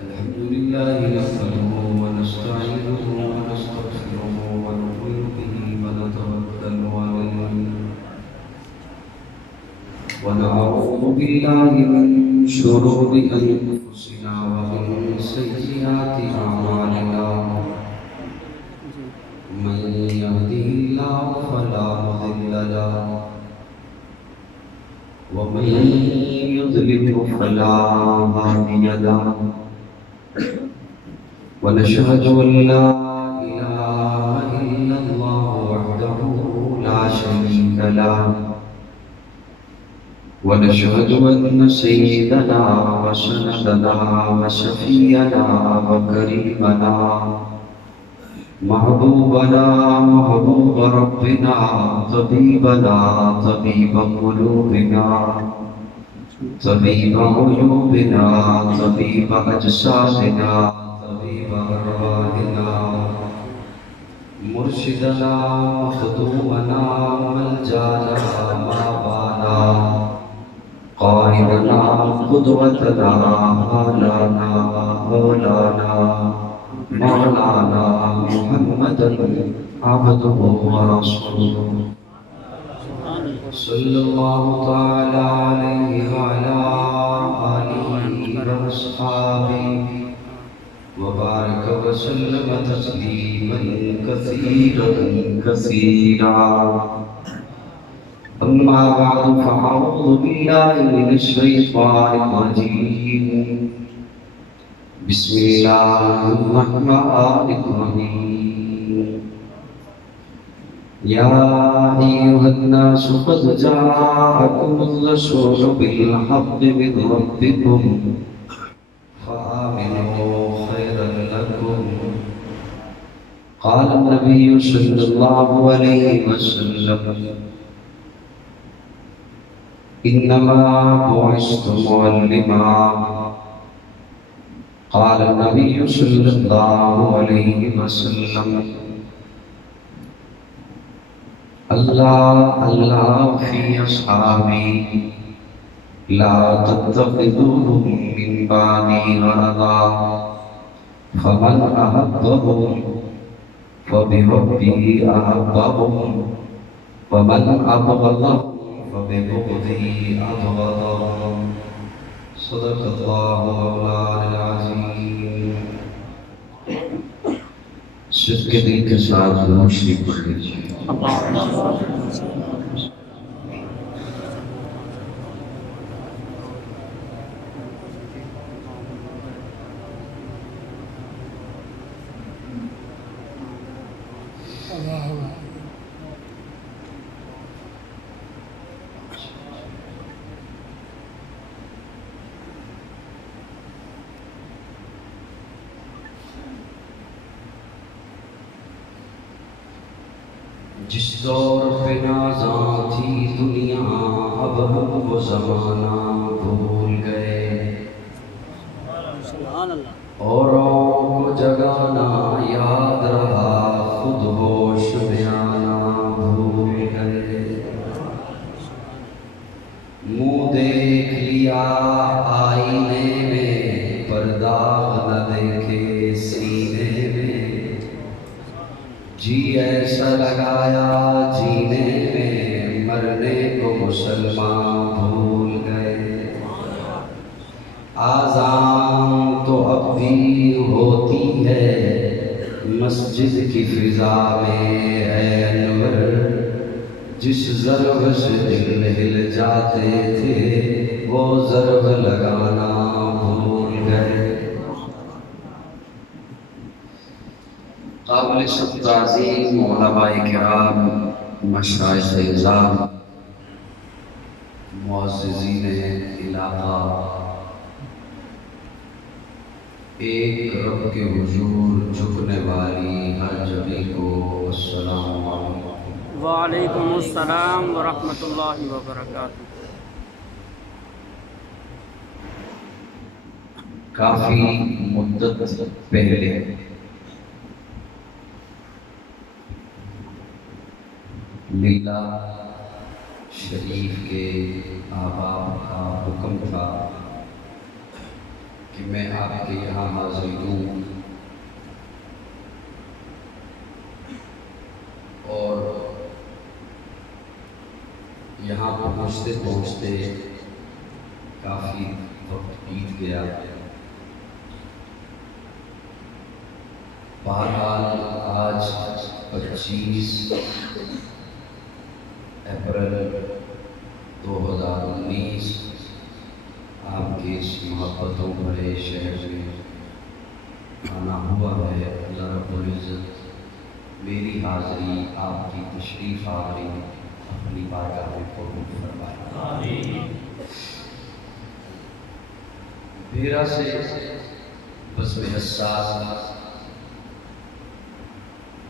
الحمد لله نحمده ونستعينه ونستغفره ونؤمن به ونتوكل عليه ونعوذ بالله من شرور أنفسنا ومن سيئات أعمالنا من يهده الله فلا مضل له ومن يضلل فلا هادي له ونشهد أن لا إله إلا الله وحده لا شريك له ونشهد أن سيدنا وسندنا وشفينا وكريمنا محبوبنا محبوب ربنا طبيبنا طبيب قلوبنا طبيب عيوبنا طبيب أجسادنا طبيب أرواحنا مرشدنا مخدومنا ملجانا مابانا قائدنا قدوتنا مولانا مولانا مولانا محمد عبده ورسوله صلى الله تعالى عليه وعلى آله وأصحابه وبارك وسلم تسليما كثيرا كثيرا أما بعد فأعوذ بالله من الشيطان الرجيم بسم الله الرحمن الرحيم يا أيها الناس قد جاءكم الرسول بالحق من ربكم فآمنوا خيرا لكم قال النبي صلى الله عليه وسلم إنما بعثت معلما قال النبي صلى الله عليه وسلم الله في أصحابي لا تتخذوهم من بعدي غرضا فمن أحبهم فبحبه أحبهم ومن أبغضهم فببغضه أبغضهم صدق الله مولانا العظيم صدق دل کے ساتھ روشنی پڑھ لیجیے جس دور پہ نازاں تھی دنیا اب ہم وہ زمانہ بھول گئے اوروں کو جگانا یاد رہا خود ہوش میں آنا بھول گئے منہ دیکھ لیا آئینے میں پر داغ نہ دیکھے سینے میں جی ایسا لگایا جینے میں مرنے کو مسلمان بھول گئے آذان تو اب بھی ہوتی ہے مسجد کی فضا میں اے انور جس ضرب سے دل ہل جاتے تھے وہ ضرب لگانا بھول گئے قابل تعظیم علماء کرام مشائخ اعظام معززین علاقہ ایک رب کے حضور جھکنے والی ہر جبھی کو السلام علیکم وعلیکم السلام ورحمۃ اللہ وبرکاتہ۔ کافی مدت پہلے لیلا شریف کے احباب کا حکم تھا کہ کہ میں آپ کے یہاں حاضر ہوں اور یہاں پہنچتے پہنچتے کافی وقت بیت گیا۔ بہرحال آج 25 اپریل 2019 آپ کے اس محبتوں بھرے شہر میں آنا ہوا ہے۔ اللہ رب العزت میری حاضری آپ کی تشریف آوری اپنی بارگاہ میں قبول فرمائے۔ بھیرا سے بزم حساس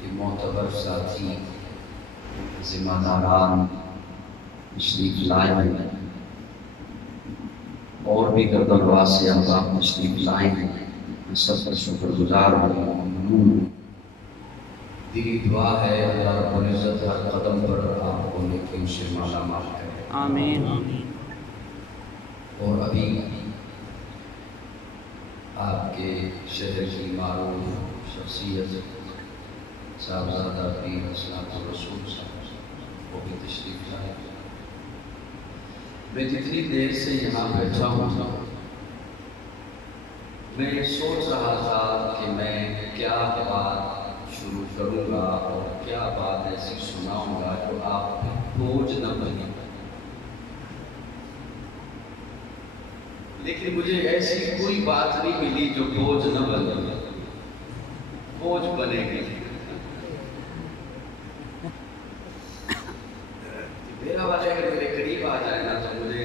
کے معتبر ساتھی ذمہ داران تشریف لائے ہیں اور بھی گردنواز سے احباب تشریف لائے ہیں۔ میں سب پر شکر گزار ہوں۔ دلی دعا ہے اللہ رب العزت ہر قدم پر آپ کو نیکیوں سے مالا مال کرے، آمین۔ اور ابھی آپ کے شہر کی معروف شخصیت صاحبزادہ پیر حسنات الرسول صاحب وہ بھی تشریف لائے۔ میں جتنی دیر سے یہاں بیٹھا ہوں میں سوچ رہا تھا کہ میں کیا بات شروع کروں گا اور کیا بات ایسی سناؤں گا جو آپ پہ بوجھ نہ بنے، لیکن مجھے ایسی کوئی بات نہیں ملی جو بوجھ نہ بنے، بوجھ بنے گی۔ میرا والے اگر میرے قریب آ جائے نا تو مجھے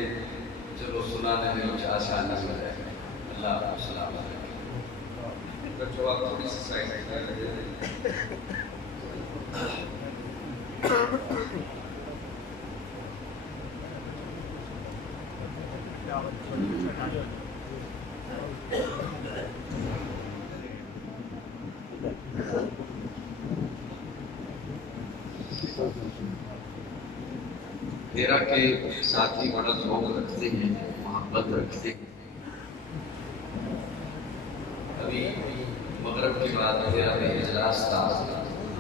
چلو سنانے میں کچھ آسان نہیں ہو جائے گا۔ اللہ آپ کو سلام علیکم۔ بچوں آپ تھوڑی سی سائڈ میرا کے ساتھی بڑا ذوق رکھتے ہیں، محبت رکھتے ہیں۔ ابھی مغرب کے بعد میرا بھی اجلاس تھا،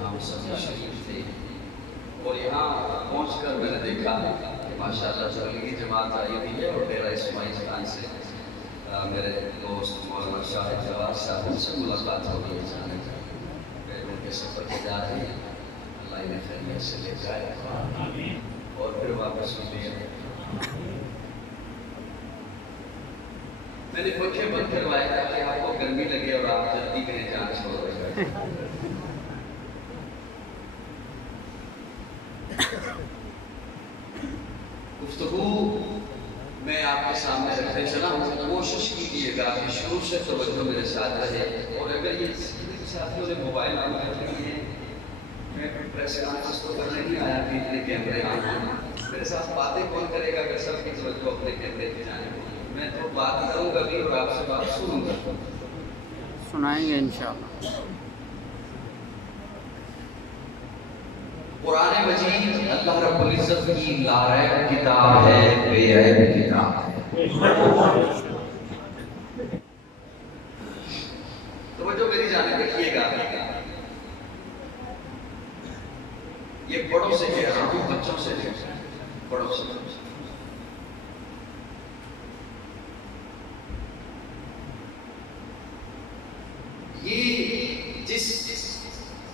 ہم سب شریف تھے اور یہاں پہنچ کر میں نے دیکھا کہ ماشاءاللہ تبلیغی جماعت آئی ہوئی ہے اور ڈیرہ اسماعیل خان سے میرے دوست مولانا شاہد جواد صاحب سے ملاقات ہو گئی اچانک۔ ان کے سفر کے جا رہے ہیں، اللہ انہیں خیریت سے لے جائے اور پھر واپس ہو دیا۔ میں نے پنکھے بند کروایا تھا کہ آپ کو گرمی لگے اور آپ جلدی کہیں جان چھوڑ رہے ہیں۔ گفتگو میں آپ کے سامنے رکھنے چلا ہوں، کوشش کیجیے گا کہ شروع سے توجہ میرے ساتھ رہے، اور اگر یہ ساتھیوں نے موبائل آن کر رہی ہیں، میں پریس کانفرنس تو کرنے نہیں آیا کہ اتنے کیمرے آن ہیں، میرے ساتھ باتیں کون کرے گا اگر سب کی توجہ اپنے کیمرے کی جانب ہوگی؟ میں تو بات کروں گا بھی اور آپ سے بات سنوں گا، سنائیں گے انشاءاللہ۔ قرآن مجید اللہ رب العزت کی لاریب کتاب ہے، بے عیب کتاب ہے۔ توجہ میری جانب رکھیے گا، یہ بڑوں سے کہہ رہا ہوں، بچوں سے نہیں، بڑوں سے۔ یہ جس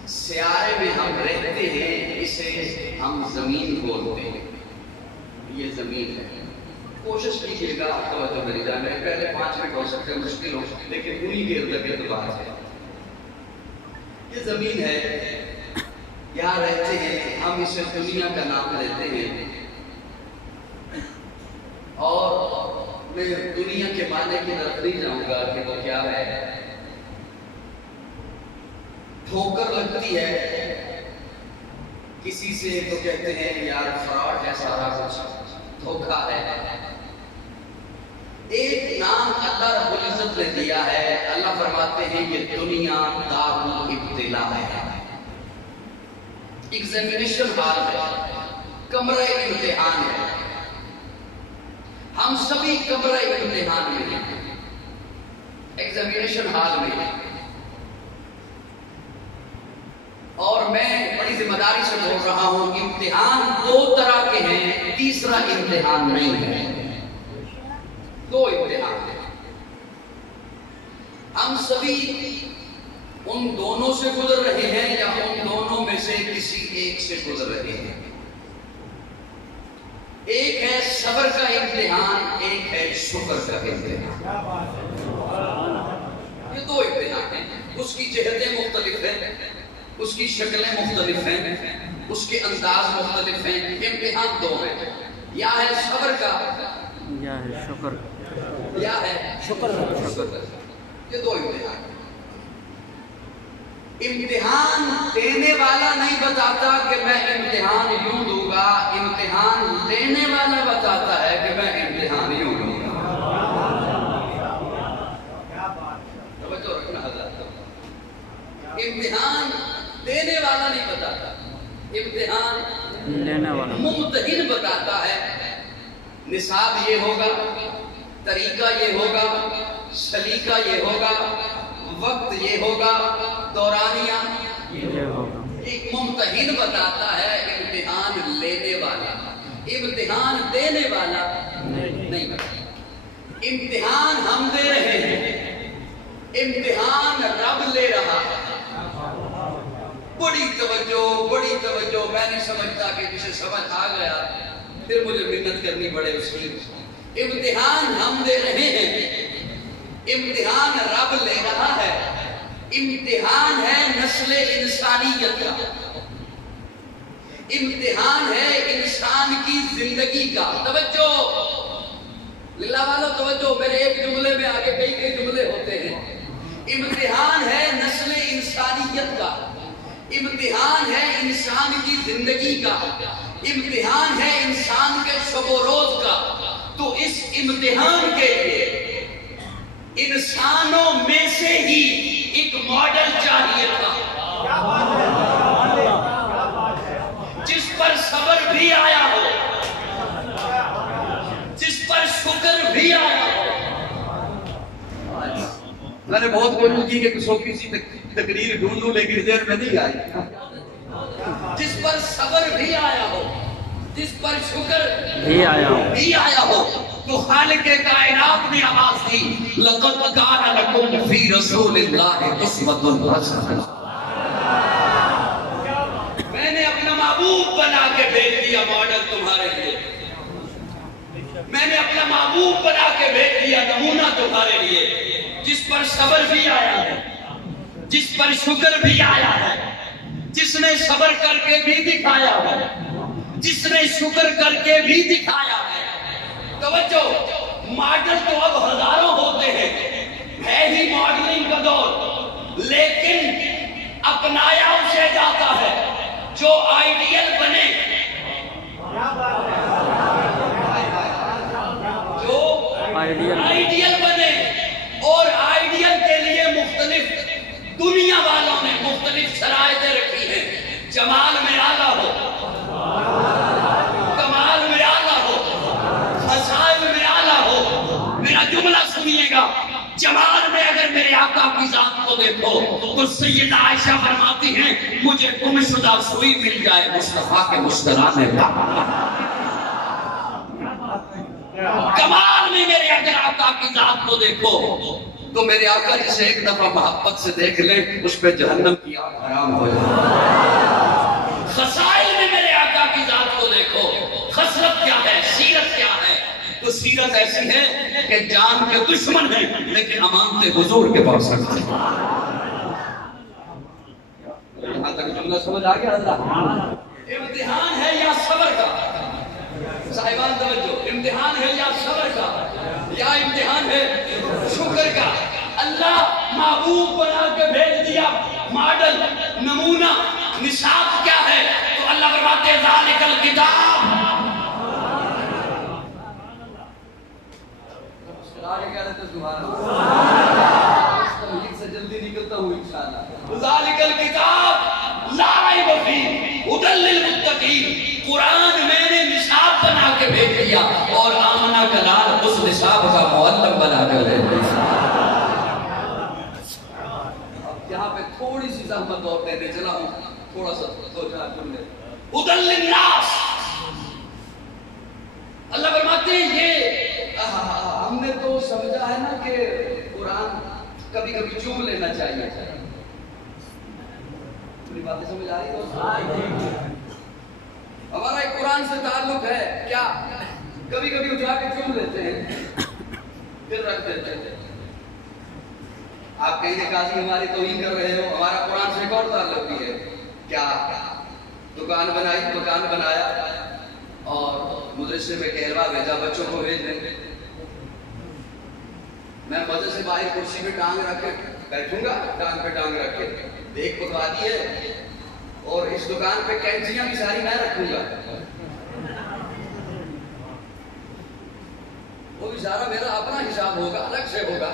سیارے میں ہم رہتے ہیں اسے ہم زمین بولتے ہیں، یہ زمین ہے۔ کوشش کیجیے گا، توجہ میری جانب، پہلے 5 منٹ ہو سکتے ہیں مشکل ہو، لیکن انہی کے ارد گرد بات ہے۔ یہ زمین ہے، یہاں رہتے ہیں، ہم اسے دنیا کا نام لیتے ہیں، اور میں دنیا کے معنی کی طرف نہیں جاؤں گا کہ وہ کیا ہے۔ ٹھوکر لگتی ہے کسی سے تو کہتے ہیں یار فراڈ ہے، سارا کچھ دھوکا ہے۔ ایک نام اللہ رب العزت نے دیا ہے، اللہ فرماتے ہیں یہ دنیا دار الابتلاء ہے، ایگزامینیشن ہال ہے، کمرہ امتحان ہے۔ ہم سبھی کمرہ امتحان میں ہیں۔ ایگزامینیشن ہال میں، اور میں بڑی ذمہ داری سے بول رہا ہوں، امتحان دو طرح کے ہیں، تیسرا امتحان نہیں ہے، دو امتحان ہیں۔ ہم سبھی ان دونوں سے گزر رہے ہیں یا ان دونوں میں سے کسی ایک سے گزر رہے ہیں۔ ایک ہے صبر کا امتحان، ایک ہے شکر کا امتحان۔ یہ دو امتحان ہیں، اس کی جہتیں مختلف ہیں، اس کی شکلیں مختلف ہیں، اس کے انداز مختلف ہیں، امتحان دو ہیں، یا ہے صبر کا یا ہے شکر، یا ہے شکر۔ یہ دو امتحان۔ امتحان دینے والا نہیں بتاتا کہ میں امتحان یوں دوں گا، امتحان لینے والا بتاتا ہے کہ میں امتحان یوں دوں گا۔ توجہ رکھنا حضرات، امتحان دینے والا نہیں بتاتا، امتحان لینے والا ممتحن بتاتا ہے۔ نصاب یہ ہوگا، طریقہ یہ ہوگا، سلیقہ یہ ہوگا، وقت یہ ہوگا، دورانیہ یہ ہوگا۔ ایک ممتحن بتاتا ہے، امتحان لینے والا، امتحان دینے والا نہیں بتاتا۔ امتحان ہم دے رہے ہیں، امتحان رب لے رہا ہے۔ بڑی توجہ، میں نہیں سمجھتا کہ جسے سمجھ آ گیا پھر مجھے محنت کرنی پڑے اس کی۔ امتحان ہم دے رہے ہیں، امتحان رب لے رہا ہے۔ امتحان ہے نسل انسانیت کا، امتحان ہے انسان کی زندگی کا۔ توجہ للہ والا، توجہ، میرے ایک جملے میں آگے کئی جملے ہوتے ہیں۔ امتحان ہے نسل انسانیت کا، امتحان ہے انسان کی زندگی کا، امتحان ہے انسان کے شب و روز کا۔ تو اس امتحان کے لیے انسانوں میں سے ہی ایک ماڈل چاہیے تھا، جس پر صبر بھی آیا ہو، جس پر شکر بھی آیا ہو۔ میں نے بہت کوشش کی کہ کسی تقریر ڈھونڈوں لیکن دیر میں نہیں آئی۔ جس پر صبر بھی آیا ہو، جس پر شکر بھی آیا ہو، تو خالق کائنات نے آواز دی، لَقَدْ كَانَ لَكُمْ فِي رَسُولِ اللَّهِ أُسْوَةٌ حَسَنَةٌ۔ میں نے اپنا محبوب بنا کے بھیج دیا ماڈل تمہارے لیے، میں نے اپنا محبوب بنا کے بھیج دیا نمونہ تمہارے لیے، جس پر صبر بھی آیا ہے، جس پر شکر بھی آیا ہے، جس نے صبر کر کے بھی دکھایا ہے، جس نے شکر کر کے بھی دکھایا ہے۔ توجہ، ماڈل تو اب ہزاروں ہوتے ہیں، ہے ہی ماڈلنگ کا دور، لیکن اپنایا اسے جاتا ہے جو آئیڈیل بنے، جو آئیڈیل بنے۔ اور آئیڈیل کے لیے مختلف دنیا والوں نے مختلف شرائطیں رکھی ہیں۔ جمال میں اعلیٰ ہو، کمال میں اعلیٰ ہو، خصائل میں اعلیٰ ہو۔ میرا جملہ سنیے گا، جمال میں اگر میرے آقا کی ذات کو دیکھو تو سیدہ عائشہ فرماتی ہیں مجھے گم شدہ سوئی مل جائے مصطفیٰ کے مسکرانے کا۔ کمال میں میرے اگر آقا کی ذات کو دیکھو تو میرے آقا جسے ایک دفعہ محبت سے دیکھ لیں اس پہ جہنم کی آگ حرام ہو جائے۔ خصائل میں میرے آقا کی ذات کو دیکھو، خصلت کیا ہے، سیرت کیا ہے، تو سیرت ایسی ہے کہ جان کے دشمن ہیں لیکن امانت حضور کے پاس رکھتے ہیں۔ یہاں تک جملہ سمجھ آ گیا اللہ؟ امتحان ہے یا صبر کا؟ صاحبان توجہ، امتحان ہے یا صبر کا، یا امتحان ہے شکر کا؟ اللہ محبوب بنا کے بھیج دیا ماڈل، نمونہ، نصاب کیا ہے؟ تو اللہ فرماتے ہیں ذالک الکتاب، سے جلدی نکلتا ہوں انشاءاللہ، ذالک الکتاب لا ریب فیہ ھدی للمتقین۔ قرآن میں نے نصاب بنا کے بھیج دیا اور آمنہ کا لال اس نصاب کا معلم بنا کر بھیج دیا۔ یہاں پہ تھوڑی سی زحمت اور دینے چلا ہوں، تھوڑا سا 2-4 جملے. ہدی للناس، اللہ فرماتے ہیں یہ ہم نے تو سمجھا ہے نا کہ قرآن کبھی کبھی چوم لینا چاہیے. میری باتیں سمجھ آ رہی ہے؟ ہمارا ایک قرآن سے تعلق ہے کیا؟ کبھی کبھی اٹھا کے چوم لیتے ہیں پھر رکھ دیتے ہیں. آپ کہیں قاضی ہماری توہین کر رہے ہو، ہمارا قرآن سے ایک اور تعلق بھی ہے. کیا؟ دکان بنایا اور مدرسے میں کہلوا بھیجا بچوں کو بھیج دیں. میں مزے سے باہر کرسی پہ ٹانگ رکھ کے بیٹھوں گا، ٹانگ پہ ٹانگ رکھ کے دیکھ پکوا دی ہے، اور اس دکان پہ کینچیاں بھی ساری میں رکھوں گا، وہ بھی سارا میرا اپنا حساب ہوگا، الگ سے ہوگا،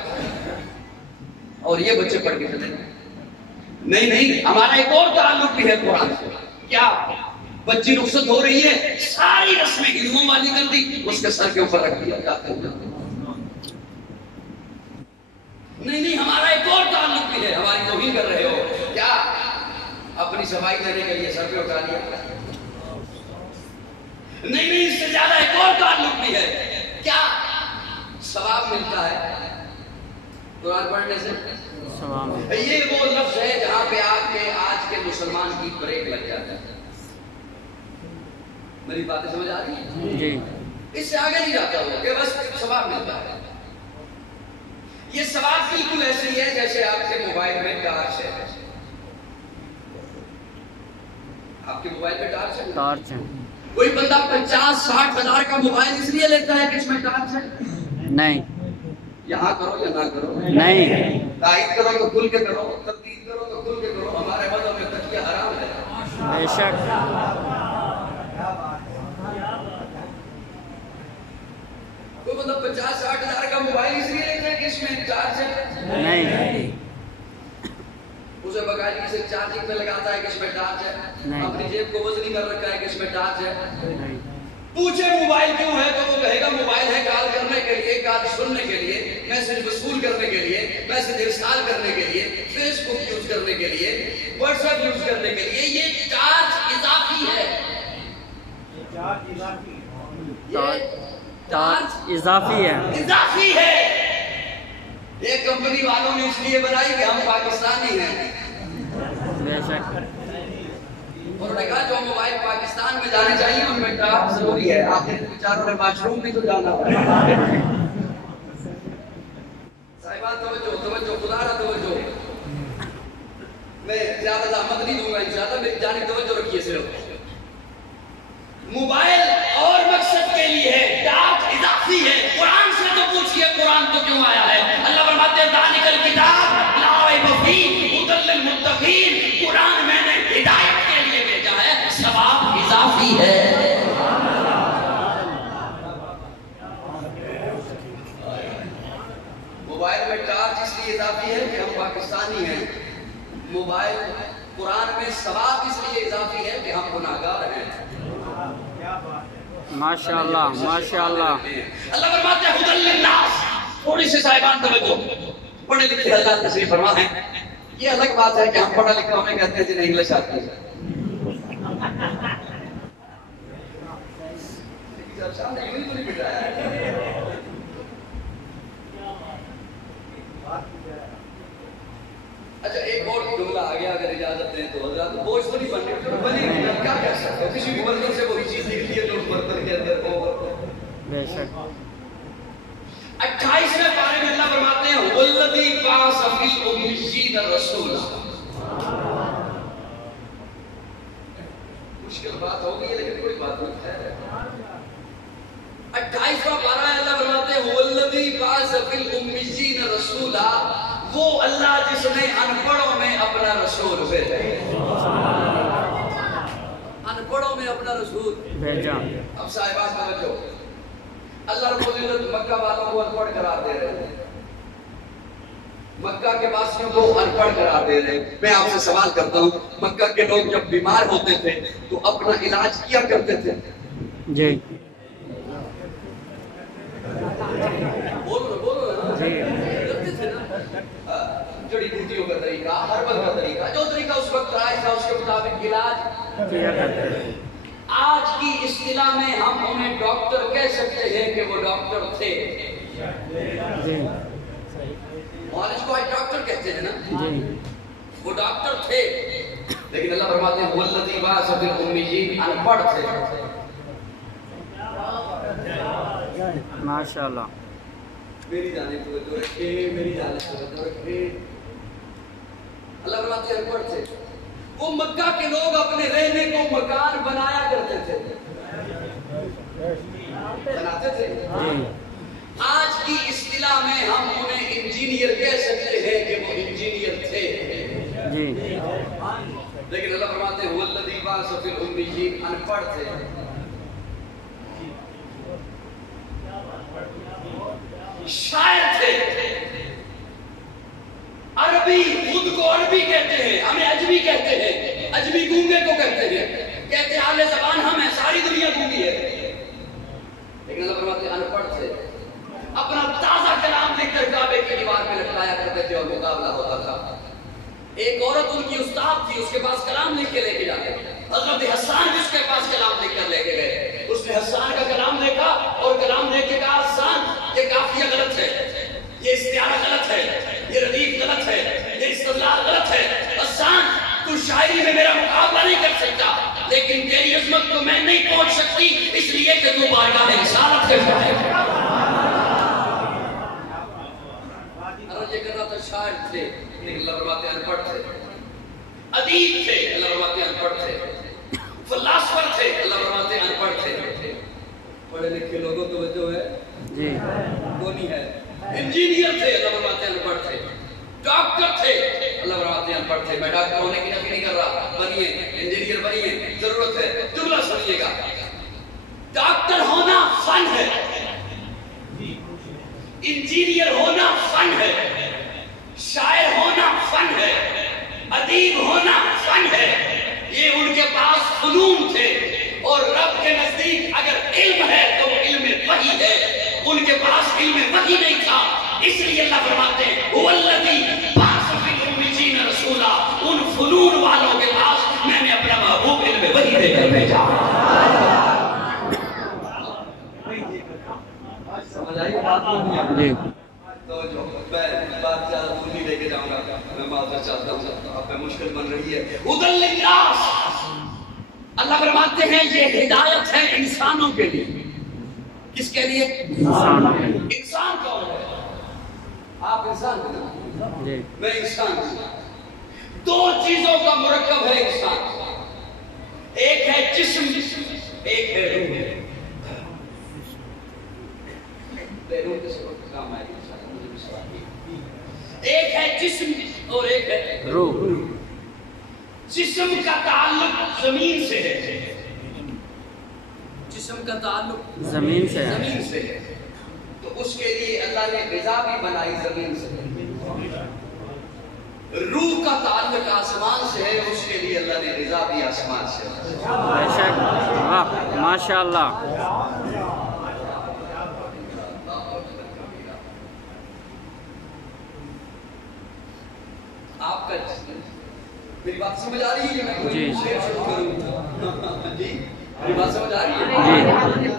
اور یہ بچے پڑھ کے چلیں گے. نہیں، ہمارا ایک اور تعلق بھی ہے قرآن سے. کیا؟ بچی رخصت ہو رہی ہے، ساری رسمیں علموں والی کر دی، اس کے سر کے اوپر رکھ دیا جاتا ہے. نہیں، ہمارا ایک اور تعلق بھی ہے. ہماری توہین کر رہے ہو کیا؟ اپنی صفائی دینے کے لیے سر پہ اٹھا لیا. نہیں، اس سے زیادہ ایک اور تعلق بھی ہے. کیا؟ ثواب ملتا ہے قرآن پڑھنے سے. یہ وہ لفظ ہے جہاں پہ آج کے مسلمان کی بریک لگ جاتا ہے. میری باتیں سمجھ آ رہی ہیں؟ جی. اس سے آگے نہیں جاتا ہوں کہ بس ثواب ملتا ہے. یہ ثواب بالکل ایسے ہی ہے جیسے آپ کے موبائل میں ٹارچ ہے. آپ کے موبائل میں ٹارچ ہے. کوئی بندہ 50-60 ہزار کا موبائل اس لیے لیتا ہے کہ اس میں ٹارچ ہے؟ نہیں. یہاں کرو یا نہ کرو، نہیں. تائید کرو تو کھل کے کرو، تردید کرو تو کھل کے کرو. ہمارے مذہب میں تکیہ حرام ہے. بے شک. کوئی مطلب 50-60 ہزار کا موبائل اس لیے لیتا ہے کہ اس میں چارج ہے؟ نہیں. اسے باقاعدگی سے چارجنگ پہ لگاتا ہے کہ اس میں ٹارچ ہے. اپنی جیب کو وزنی کر رکھا ہے کہ اس میں ٹارچ ہے. پوچھے موبائل کیوں ہے تو وہ کہے گا موبائل ہے کال کرنے کے لیے، کال سننے کے لیے، میسج وصول کرنے کے لیے، میسج ارسال کرنے کے لیے، فیس بک یوز کرنے کے لیے، واٹس ایپ یوز کرنے کے لیے. یہ چارج اضافی ہے. چارج اضافی ہے. یہ کمپنی والوں نے اس لیے بنائی کہ ہم پاکستانی ہیں. بے شک. انہوں نے کہا جو موبائل پاکستان میں جانے چاہیے ان میں ٹارچ ضروری ہے. آپ نے بیچاروں نے واش روم بھی تو جانا پڑا. صاحبان توجہ خدا را توجہ. میں زیادہ زحمت نہیں دوں گا انشاءاللہ، میری جانب توجہ رکھیے. صرف موبائل اور مقصد کے لیے ہے، ٹارچ اضافی ہے. قرآن سے تو پوچھئے قرآن تو کیوں آیا ہے؟ اللہ فرماتے ہیں ذالک الکتاب لا ریب فیہ ھدی للمتقین. قرآن میں نے ہدایت کے لیے بھیجا ہے، ثواب اضافی ہے. موبائل میں ٹارچ اس لیے اضافی ہے کہ ہم پاکستانی ہیں. موبائل قرآن میں ثواب اس لیے اضافی ہے کہ ہم گناہگار ہیں. ماشاءاللہ ماشاءاللہ. اللہ فرماتے ہیں ھدی للناس. تھوڑی سی صاحبان توجہ. پڑھے لکھے حضرات تشریف فرما ہیں. یہ الگ بات ہے کہ ہم پڑھا لکھا ہونے کہتے ہیں جنہیں انگلش آتی ہے. اچھا ایک اور جملہ آ گیا اگر اجازت دیں تو. حضرات بوجھ تو نہیں بننے بنے کیا کہہ سکتے ہو؟ کسی بھی برتن سے وہی چیز نکلی ہے جو اس برتن کے اندر ہو. بے شک. 28ویں پارے میں اللہ فرماتے ہیں والذی بعث فی الامیین رسولا. مشکل بات ہو گئی ہے لیکن کوئی بات نہیں ہے. 28واں پارہ ہے. اللہ فرماتے ہیں والذی بعث فی الامیین رسولا. وہ اللہ جس نے ان پڑھوں میں اپنا رسول بھیجا. ان پڑھوں میں اپنا رسول بھیجا. اب صاحبان توجہ. اللہ رب العزت مکہ والوں کو ان پڑھ قرار دے رہے ہیں، مکہ کے واسیوں کو ان پڑھ قرار دے رہے ہیں. میں آپ سے سوال کرتا ہوں، مکہ کے لوگ جب بیمار ہوتے تھے تو اپنا علاج کیا کرتے تھے؟ جی بولو نا. کرتے تھے نا. جڑی بوٹیوں کا طریقہ، ہربل کا طریقہ، جو طریقہ اس وقت رائج تھا اس کے مطابق علاج کیا کرتے ہیں. آج کی اصطلاح میں ہم انہیں ڈاکٹر کہہ سکتے ہیں کہ وہ ڈاکٹر تھے. جی معالج کو آج ڈاکٹر کہتے ہیں نا، جی وہ ڈاکٹر تھے. لیکن اللہ فرماتے ہیں والذی بعث فی الامیین، ان پڑھ تھے. ماشاء اللہ. میری جانب توجہ رکھے، میری جانب توجہ رکھے. اللہ فرماتے ہیں ان پڑھ تھے. وہ مکہ کے لوگ اپنے رہنے کو مکان بنایا کرتے تھے، بناتے تھے. جی آج کی اصطلاح میں ہم انہیں انجینئر کہہ سکتے ہیں کہ وہ انجینئر تھے. جی لیکن اللہ فرماتے ہیں والذی بعث فی الامیین، ان پڑھ تھے. شاعر تھے. عربی، خود کو عربی کہتے ہیں، ہمیں عجمی کہتے ہیں. عجمی گونگے کو کہتے ہیں، کہتے ہیں اہل زبان ہم ہیں، ساری دنیا گونگی ہے. لیکن اللہ فرماتے ہیں ان پڑھ تھے. اپنا تازہ کلام لکھ کر کعبے کی دیوار پہ لٹکایا کرتے تھے اور مقابلہ ہوتا تھا. ایک عورت ان کی استاد تھی، اس کے پاس کلام لکھ کے لے کے جاتے. حضرت حسان بھی اس کے پاس کلام لکھ کر لے کے گئے. اس نے حسان کا کلام دیکھا اور کلام لے کے کہا حسان یہ قافیہ غلط ہے، یہ استعارہ غلط ہے، یہ ردیف غلط ہے، یہ استدلال غلط ہے. حسان تو شاعری میں میرا مقابلہ نہیں کر سکتا، لیکن تیری عظمت کو میں نہیں پہنچ سکتی، اس لیے کہ تو بارگاہ رسالت کے فائد ہے. یہ کر رہا تھا شاعر تھے، لیکن اللہ فرماتے ہیں ان پڑھ تھے. ادیب تھے، اللہ فرماتے ہیں ان پڑھ تھے. فلاسفر تھے، اللہ فرماتے ہیں ان پڑھ تھے. پڑھے لکھے لوگوں توجہ ہے جی کونی ہے. انجینئر تھے، اللہ فرماتے ہیں ان پڑھ تھے. ڈاکٹر تھے، اللہ فرماتے ہیں ان پڑھ تھے. میں ڈاکٹر ہونے کی نفی نہیں کر رہا، بنیے انجینئر بنیے، ضرورت ہے. جملہ سنیے گا، ڈاکٹر ہونا فن ہے، انجینئر ہونا فن ہے، شاعر ہونا فن ہے، ادیب ہونا فن ہے. یہ ان کے پاس فنون تھے. اور رب کے نزدیک اگر علم ہے تو وہ علم وحی ہے. ان کے پاس علم وحی نہیں تھا، اس لیے اللہ فرماتے ہیں والذی بعث فی الامیین رسولا. ان فنون والوں کے پاس میں نے اپنا محبوب علم وحی دے کر بھیجا. سمجھ آئی بات جی تو جو میں بات زیادہ دور نہیں لے کے جاؤں گا. میں معذرت چاہتا ہوں، اب میں مشکل بن رہی ہے. ہدی للناس، اللہ فرماتے ہیں یہ ہدایت ہے انسانوں کے لیے. کس کے لیے؟ انسان کون ہے؟ آپ انسان ہیں، جی میں انسان ہوں. دو چیزوں کا مرکب ہے انسان. ایک ہے جسم، ایک ہے روح. ایک ہے جسم اور ایک ہے روح. جسم کا تعلق زمین سے ہے، جسم کا تعلق زمین سے ہے. زمین سے ہے. تو اس کے لیے اللہ نے غذا بھی بنائی زمین سے. روح کا تعلق آسمان سے ہے، اس کے لیے اللہ نے غذا بھی آسمان سے. بے شک. واہ ماشاء اللہ. آپ کا میری بات سمجھ آ رہی ہے؟ میں کوئی جی. شعر شروع کروں جی؟ میری بات سمجھ آ رہی ہے؟ جی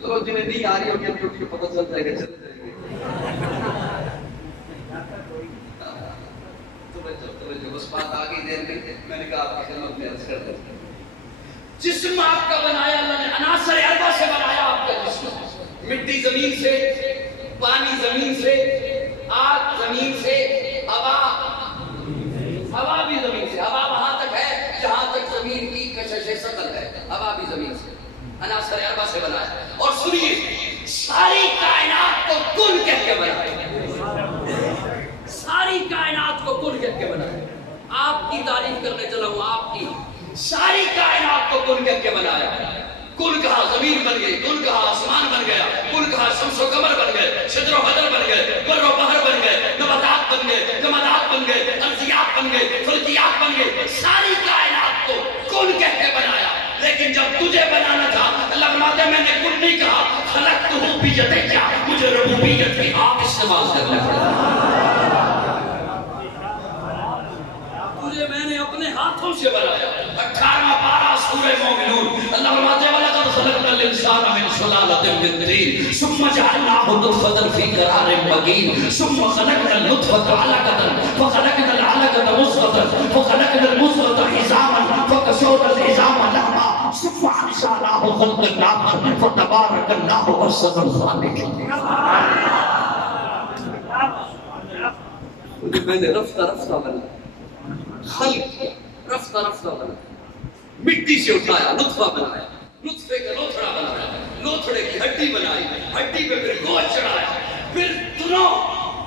تو جنہیں نہیں آ رہی ہوگی اب اٹھ کے پتہ چل جائے گا، چلے جائیں گے. توجہ بس بات آ گئی دیر میں. میں نے کہا آپ کی خدمت میں عرض کر دیں. جسم آپ کا بنایا اللہ نے، عناصر اربع سے بنایا آپ کا جسم. مٹی زمین سے، پانی زمین سے، آگ زمین سے، ہوا بھی زمین سے. ہوا وہاں تک ہے جہاں تک زمین کی کشش ثقل ہے، ہوا بھی زمین سے. عناصر اربع سے بنایا. اور سنیے، ساری کائنات کو کن کہہ کے بنایا. ساری کائنات کو کن کہہ کے بنایا. آپ کی تعریف کرنے چلا ہوں، آپ کی. ساری کائنات کو کن کہہ کے بنایا. کن کہا زمین بن گئی، کن کہا آسمان بن گیا، کن کہا شمس و قمر بن گئے، شجر و بدر بن گئے، بر و بحر بن گئے، نباتات بن گئے، جمادات بن گئے، ارضیات بن گئے، فلکیات بن گئے. ساری کائنات کو کن کہہ کے بنایا. لیکن جب تجھے بنانا تھا اللہ فرماتے ہیں میں نے کل نہیں کہا، خلقتہ بیدیا، مجھے ربوبیت کی آپ استعمال کرنے پڑے، تجھے میں نے اپنے ہاتھوں سے بنایا۔ 18واں پارہ سورہ مومنون، اللہ فرماتے ہیں وَلَقَدْ خَلَقْنَا الْإِنسَانَ مِنْ سُلَالَةٍ مِّن طِينٍ ثُمَّ جَعَلْنَاهُ نُطْفَةً فِي قَرَارٍ مَّكِينٍ ثُمَّ خَلَقْنَا النُّطْفَةَ عَلَقَةً فَخَلَقْنَا الْعَلَقَةَ مُضْغَةً فَخَلَقْنَا الْمُضْغَةَ عِظَامًا فَكَسَوْنَا الْعِظَامَ لَحْمًا ثُمَّ أَنشَأْنَاهُ خَلْقًا آخَرَ فَتَبَارَكَ اللَّهُ أَحْسَنُ الْخَالِقِينَ۔ میں نے رفتہ رفتہ بنا خلق، رفتہ رفتہ بنا، مٹی سے اٹھایا، نطفہ بنایا، نطفے کا لوتھڑا بنایا، لوتھڑے کی ہڈی بنائی، ہڈی پہ پھر گوشت چڑھایا، پھر دنوں،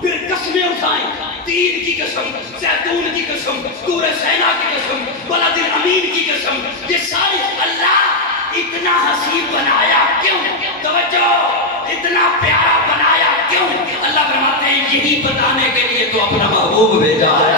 پھر قسمیں اٹھائیں، تین کی قسم، زیتون کی قسم، طور سینا کی قسم، بلد امین کی قسم، یہ ساری اللہ اتنا حسین بنایا کیوں؟ توجہ، اتنا پیارا بنایا کیوں؟ اللہ فرماتے ہیں یہی بتانے کے لیے تو اپنا محبوب بھیجا ہے۔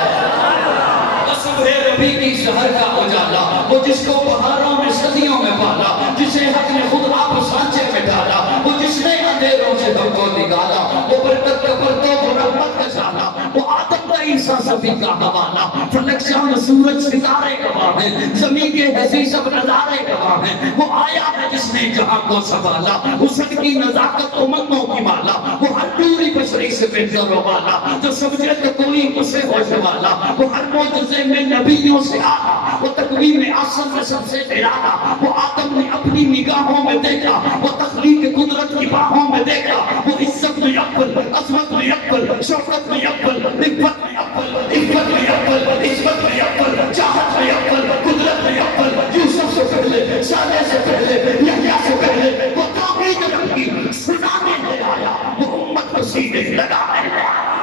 صبح ربی کی شہر کا اجالا، وہ جس کو بہاروں میں صدیوں میں پالا، جسے حق نے خود آپ سانچے میں ڈالا، وہ جس نے اندھیروں سے ہم کو نکالا، وہ برکت کا پرتو وہ رحمت کا جالا، وہ آدم کا عیسیٰ سبھی کا حوالہ، فلک چاند سورج ستارے گواہ ہیں، زمین کے حسی سب نظارے گواہ ہیں، وہ آیا ہے جس نے جہاں کو سنبھالا، حسن کی نزاکت امتوں کی مالا، وہ ہر دوری بشری سے بہتر و والا، جو سمجھے تو کوئی اسے ہوش والا، وہ ہر معجزے میں نبیوں سے آتا، وہ تکوین آسم میں سب سے نرالا، وہ آدم نے اپنی نگاہوں میں دیکھا، وہ تخلیق قدرت کی باہوں میں دیکھا، وہ عزت میں اول، عظمت میں اول، شوکت میں اول، رفت میں اول، عفت میں اول، عزت میں اول، چاہت میں اول، قدرت میں اول، یوسف سے پہلے، صالح سے پہلے، یحییٰ سے پہلے، وہ توحید رکھی سنانے لے آیا، وہ امت کو سیدھے لگانے لے آیا۔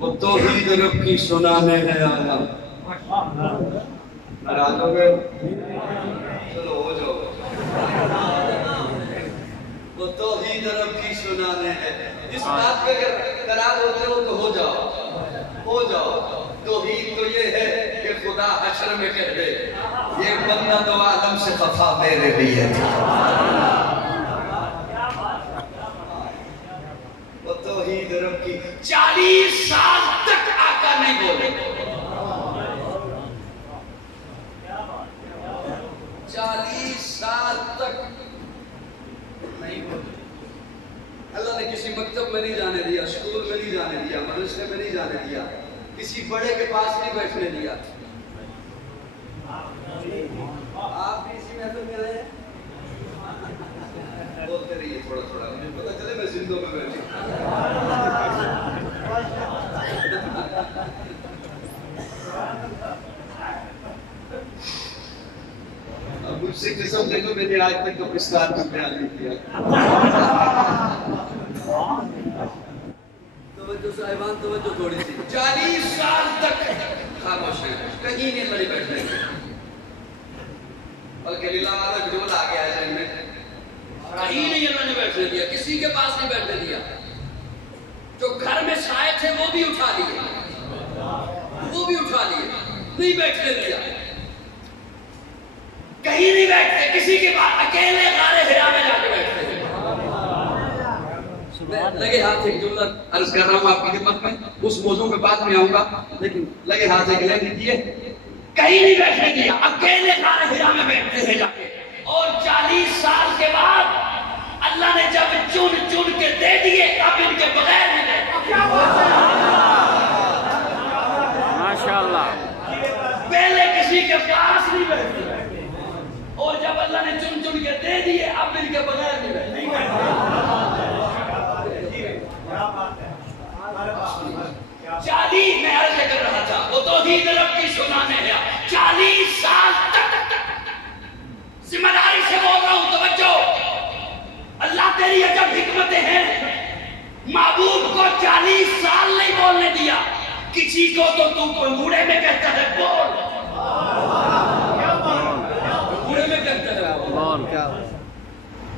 وہ توحید رب کی سنانے ہے آیا۔ ناراض ہو گئے؟ چلو ہو جاؤ۔ وہ توحید رب کی سنانے ہے، اس بات پہ اگر ناراض ہوتے ہو تو ہو جاؤ، ہو جاؤ۔ توحید تو یہ ہے کہ خدا حشر میں کہہ دے یہ بندہ تو عالم سے خفا میرے لیے تھا۔ وہ توحید رب کی 40 سال تک آقا نہیں بولے، 40 سال تک نہیں بولے۔ اللہ نے کسی مکتب میں نہیں جانے دیا، اسکول میں نہیں جانے دیا، مدرسے میں نہیں جانے دیا، کسی بڑے کے پاس نہیں بیٹھنے دیا۔ آپ بھی اسی محفل میں رہے ہیں؟ بولتے رہیے تھوڑا تھوڑا، مجھے پتا چلے میں زندوں میں بیٹھی۔ اب مجھ سے قسم لے تو میں نے آج تک قبرستان میں بیان نہیں کیا۔ توجہ صاحبان، توجہ تھوڑی سی۔ 40 سال تک خاموش ہے، کہیں نہیں لڑی بیٹھنے کی، بلکہ لیلا والا جملہ آ گیا ہے ذہن میں، کہیں نہیں اللہ نے بیٹھنے دیا، کسی کے پاس نہیں بیٹھنے دیا۔ جو گھر میں سائے تھے وہ بھی اٹھا لیے، وہ بھی اٹھا لیے، نہیں بیٹھنے دیا، کہیں نہیں بیٹھتے، کسی کے پاس اکیلے غار حرا میں جا کے بیٹھتے ہیں۔ لگے ہاتھ ایک جملہ عرض کر رہا ہوں آپ کی خدمت میں، اس موضوع پہ بعد میں آؤں گا، لیکن لگے ہاتھ ایک لے لیجیے، کہیں نہیں بیٹھنے دیا، اکیلے غار حرا میں بیٹھتے ہیں جا کے۔ اور 40 سال کے بعد اللہ نے جب چن چن کے دے دیے، اب ان کے بغیر نہیں رہتے۔ ماشاءاللہ، پہلے کسی کے پاس نہیں بیٹھتے، اور جب اللہ نے چن چن کے دے دیے، اب ان کے بغیر نہیں رہتے۔ 40 میں عرض کر رہا تھا، وہ توحید رب کی سنانے ہے، 40 سال تک ذمہ داری سے بول رہا ہوں، توجہ، اللہ تیری عجب حکمتیں ہیں، محبوب کو 40 سال چیچی کو تو پنگوڑے میں کہتا ہے بول، پنگوڑے میں کہتا ہے بول.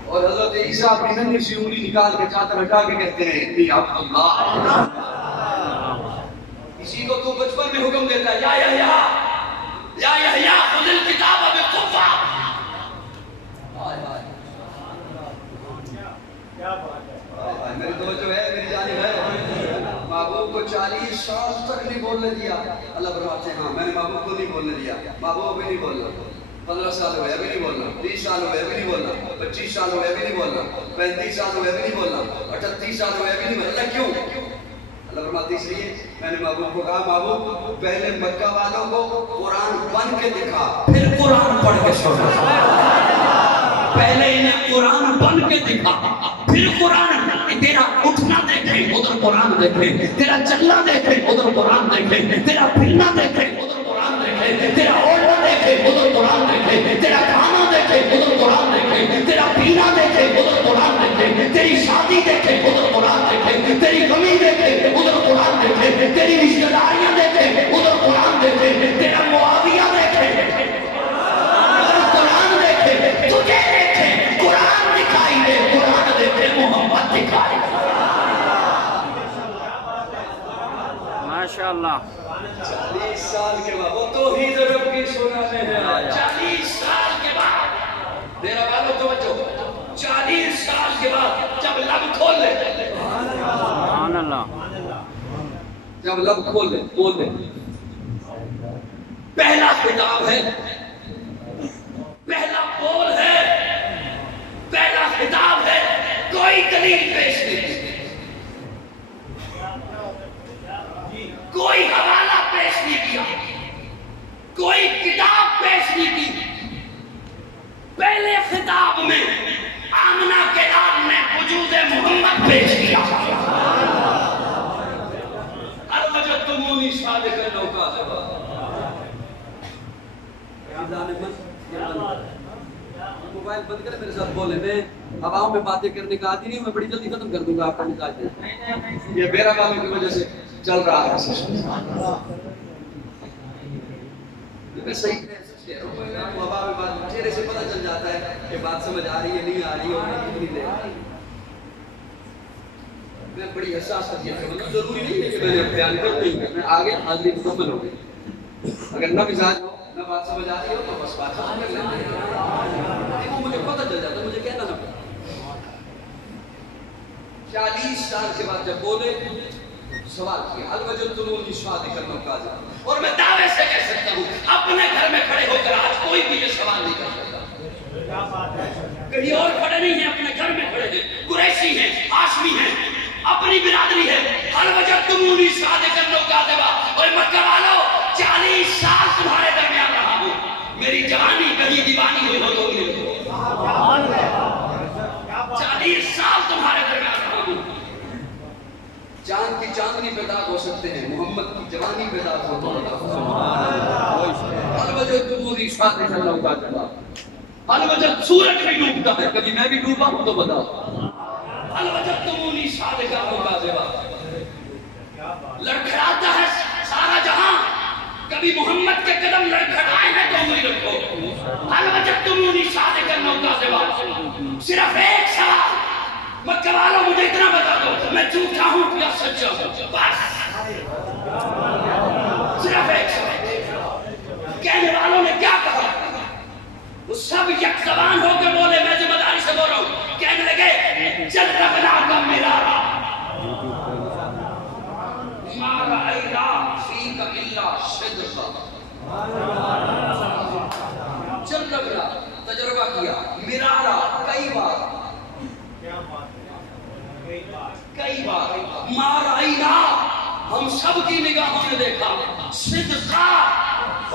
اور حضرت عیسیٰ اپنی ننھی سی انگلی نکال کے چادر ہٹا کے کہتے ہیں انی عبداللہ. اسی کو تو بچپن میں حکم دیتا ہے یا یحییٰ خذ الکتاب بقوہ. میری توجہ ہے، میری جانب ہے. محبوب کو 40 سال تک نہیں بولنے دیا. اللہ فرماتے ہیں ہاں میں نے محبوب کو نہیں بولنے دیا. محبوب ابھی نہیں بولنا. 15 سال ہوئے ابھی نہیں بولنا. 20 سال ہوئے ابھی نہیں بولنا. 25 سال ہوئے ابھی نہیں بولنا. 35 سال ہوئے ابھی نہیں بولنا. 38 سال ہوئے ابھی نہیں بولنا. اللہ کیوں؟ اللہ فرماتے اس لیے میں نے محبوب کو کہا محبوب پہلے مکہ والوں کو قرآن بن کے دکھا پھر قرآن پڑھ کے سنا. پہلے انہیں قرآن بن کے دکھا پھر قرآن. تیرا اٹھنا دیکھیں ادھر قرآن دیکھیں، تیرا چلنا دیکھیں ادھر قرآن دیکھیں، تیرا پھرنا دیکھیں ادھر قرآن دیکھیں، تیرا اوڑھنا دیکھیں ادھر قرآن دیکھیں، تیرا کھانا دیکھیں ادھر قرآن دیکھیں، تیرا پینا دیکھیں ادھر قرآن دیکھیں، تیری شادی دیکھیں ادھر قرآن دیکھیں، تیری کمی دیکھیں ادھر قرآن دیکھیں، تیری رشتہ داریاں دیکھیں ادھر قرآن دیکھیں، تیرا معاویہ دیکھیں ادھر قرآن دیکھیں، تجھے دیکھیں قرآن دکھائی دے، قرآن دیکھیں محمد دکھائی دے. ماشاءاللہ. 40 سال کے بعد وہ توحید رب کی سنانے ہیں. 40 سال کے بعد میرا والو توجہ، 40 سال کے بعد جب لب کھول لے، سبحان اللہ، جب لب کھول لے بول لے پہلا خطاب ہے، پہلا بول ہے، پہلا خطاب ہے. کوئی دلیل پیش نہیں کی، کوئی حوالہ پیش نہیں کیا، کوئی کتاب پیش نہیں کی. پہلے خطاب میں آمنہ کے لال نے وجود محمد پیش کیا. ہر وجدتمونی صادقا او کاذبا. موبائل بند کرے میرے ساتھ بولے. میں عوام میں باتیں کرنے کا عادی نہیں ہوں، میں بڑی جلدی ختم کر دوں گا آپ کا مزاج. یہ میرا کام کی وجہ سے چل رہا ہے. صحیح چہرے سے پتہ چل جاتا ہے کہ بات سمجھ آ رہی ہے نہیں آ رہی ہے اور کتنی دیر. میں بڑی حساس طبیعت ہے، مطلب ضروری نہیں ہے کہ میں نے بیان کر دوں، میں آگے حاضری مکمل ہو گئی. اگر نہ مزاج ہو نہ بات سمجھ آ رہی ہو تو بس بات ختم کر لیتے ہیں. دیکھو مجھے پتہ چل جاتا ہے، مجھے کہنا نہ پڑتا. 40 سال کے بعد جب بولے سوال کیا حل وجدتمونی صادقا او کاذبا. اور میں دعوے سے کہہ سکتا ہوں اپنے گھر میں کھڑے ہو کر آج کوئی بھی یہ سوال نہیں کر سکتا. کہیں اور کھڑے نہیں ہیں، اپنے گھر میں کھڑے ہیں، قریشی ہیں، ہاشمی ہیں، اپنی برادری ہے. حل وجدتمونی صادقا او کاذبا. اور مکہ والو 40 سال تمہارے درمیان رہا ہوں، میری جوانی کہیں دیوانی ہوئی ہو تو نہیں. 40 سال تمہارے درمیان رہا ہوں. چاند کی چاندنی پہ داغ ہو سکتے ہیں، محمد کی جوانی پہ داغ ہو تو الوجدتمونی صادقا او کاذبا. الوجد سورج بھی ڈوبتا ہے، کبھی میں بھی ڈوبا ہوں تو بتاؤ. الوجدتمونی صادقا او کاذبا. لڑکھڑاتا ہے سارا جہاں، کبھی محمد کے قدم لڑکھڑائے ہیں تو انگلی رکھو. الوجدتمونی صادقا او کاذبا. صرف ایک سوال مکہ والوں مجھے اتنا بتا دو میں جھوٹا ہوں یا سچا ہوں، بس صرف ایک سوال. کہنے والوں نے کیا کہا؟ وہ سب یک زبان ہو کے بولے، میں ذمہ داری سے بول رہا ہوں. کہنے لگے جربناک مرارا ما رأینا فیک الا صدقا. جربنا تجربہ کیا، مرارا کئی بار، کئی بار. ما رأینا ہم سب کی نگاہوں نے دیکھا. صدقا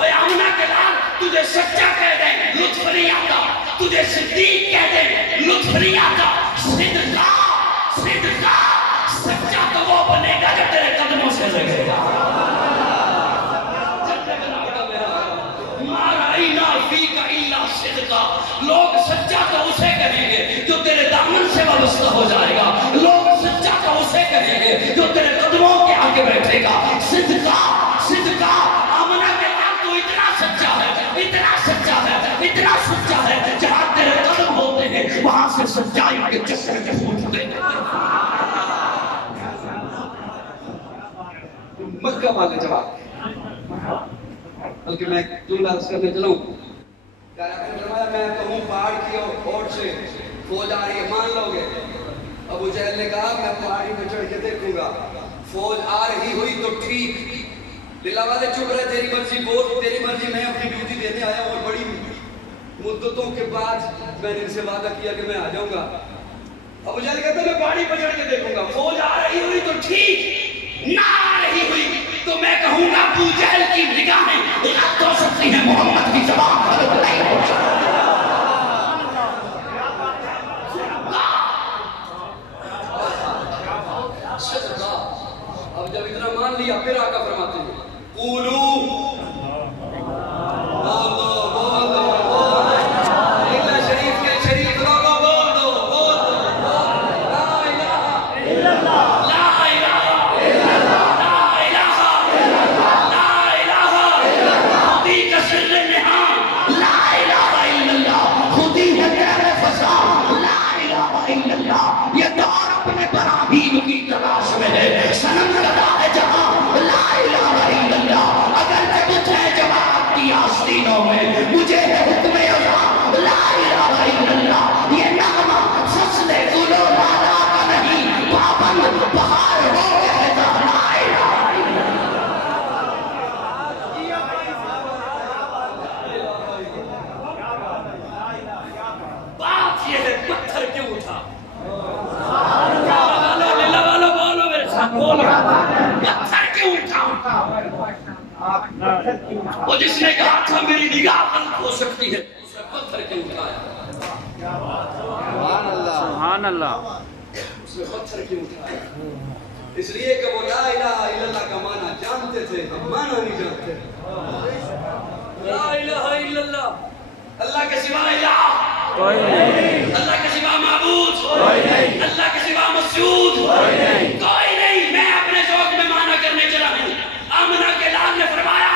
اے آمنہ کے لال تجھے سچا کہہ دیں لطف نہیں آتا، تجھے صدیق کہہ دیں لطف نہیں آتا. صدقا صدقا. سچا تو وہ بنے گا جو تیرے قدموں سے لگے گا. ما رأینا فیک الا صدقا. لوگ سچا تو اسے کہیں گے جو تیرے دامن سے وابستہ ہو جائے گا. لوگ سچا تو اسے کہیں گے جو تیرے قدموں کے آگے بیٹھے دے گا. صدقہ آمنہ کے بعد تو اتنا سچا ہے، اتنا سچا ہے، اتنا سچا ہے، جہاں تیرے قدم ہوتے ہیں وہاں سے سچائی کے جسر کے پھوٹتے ہیں. مکہ والے جواب بلکہ میں جملہ عرض کرنے چلوں. میں کہوں پہاڑ کی اوٹ سے فوج آ رہی ہے، مان لو گے؟ ابو جہل نے کہا میں پہاڑی پہ چڑھ کے دیکھوں گا، فوج آ رہی ہوئی تو ٹھیک. للہ والے چپ رہے، تیری مرضی بول، تیری مرضی، میں اپنی ڈیوٹی دینے آیا ہوں. اور بڑی مدتوں کے بعد میں نے ان سے وعدہ کیا کہ میں آ جاؤں گا. ابو جہل کہتا ہے میں پہاڑی پہ چڑھ کے دیکھوں گا، فوج آ رہی ہوئی تو ٹھیک، نہ آ رہی ہوئی تو میں کہوں گا ابو جہل کی نگاہیں رد ہو سکتی ہیں، محمد کی زبان غلط نہیں ہو سکتی. اب جب اتنا مان لیا پھر آقا فرماتے ہیں قولو مجھے ہے حکم اللہ لا الہ الا اللہ. یہ نغمہ فصل گلو لالا کا نہیں، پابند بہار ہو کہتا لا الہ الا اللہ. بات یہ ہے پتھر کیوں اٹھا؟ لیلا والا بولو میرے ساتھ بولو، پتھر کیوں اٹھا؟ وہ جس نے کہا تھا میری نگاہ غلط ہو سکتی ہے، اس نے پتھر کیوں اٹھایا؟ سبحان اللہ. اس نے پتھر کیوں اٹھایا؟ اس لیے کہ وہ لا الہ الا اللہ کا معنی جانتے تھے، ہم معنی نہیں جانتے. لا الہ الا اللہ، اللہ کے سوا الہ کوئی نہیں، اللہ کے سوا معبود کوئی نہیں، اللہ کے سوا مسجود کوئی نہیں، کوئی نہیں. میں اپنے ذوق میں معنی کرنے چلا ہوں. آمنہ کے لال نے فرمایا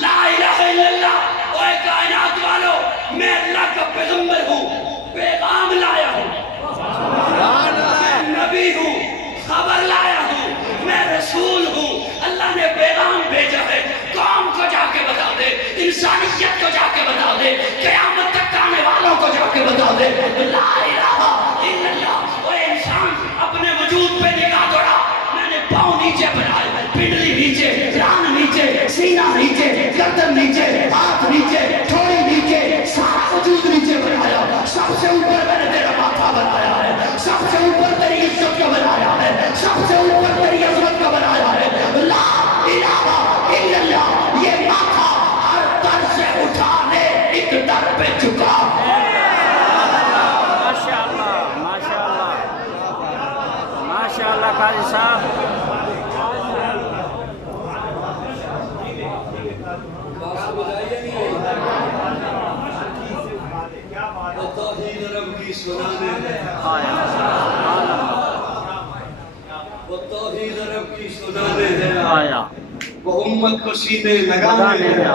لا الہ الا اللہ، اوے کائنات والو میں اللہ کا پیغمبر ہوں، پیغام لایا ہوں، میں نبی ہوں، خبر لایا ہوں، میں رسول ہوں. اللہ نے پیغام بھیجا ہے، قوم کو جا کے بتا دے، انسانیت کو جا کے بتا دے، قیامت تک آنے والوں کو جا کے بتا دے لا الہ الا اللہ. اوے انسان اپنے وجود پہ نگاہ دوڑا، میں نے پاؤں نیچے بنائے، پنڈلی نیچے، ران نیچے، سینہ نیچے، گردن نیچے، ہاتھ نیچے، تھوڑی نیچے، سارا وجود نیچے بنایا. سب سے اوپر میں نے تیرا ماتھا بنایا ہے، سب سے اوپر تیری عزت کا بنایا ہے، سب سے اوپر تیری عظمت کا بنایا ہے. لا الہ الا اللہ. یہ ماتھا ہر در سے اٹھانے ایک در پہ چکا. ماشاءاللہ ماشاءاللہ ماشاءاللہ قاضی صاحب. توحید رب کی سنانے ہے، وہ توحید رب کی سنانے ہے، وہ امت کو سینے لگانے ہے،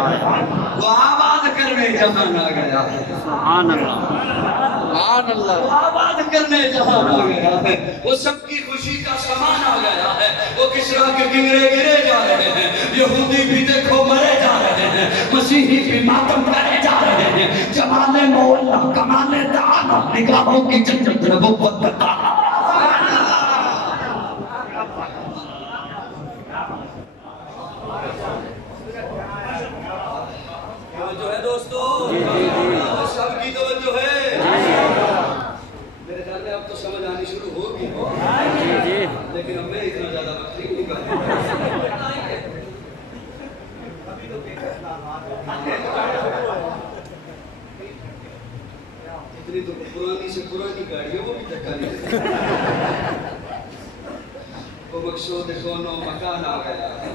وہ آباد کرنے جہاں آ گیا ہے. سبحان اللہ سبحان اللہ. وہ آباد کرنے جہاں آ گیا ہے، وہ سب کی خوشی کا سامان آ گیا ہے. وہ کسرا کے کنگرے گرے جا رہے ہیں، یہودی بھی دیکھو مرے جا رہے ہیں، مسیحی بھی ماتم کرے جا رہے ہیں. جمال مولا کمال تعالی نگاہوں کی جنت نبوت بتانا. توجہ ہے دوستو، سب کی توجہ ہے. میرے خیال میں اب تو سمجھ آنی شروع ہوگی، لیکن اب میں اتنا زیادہ وقت نہیں دوں گا. اتنی تو پرانی سے پرانی گاڑی ہے، وہ بھی دھکا نہیں دیتی. وہ مقصود کونو مکان آ گیا ہے،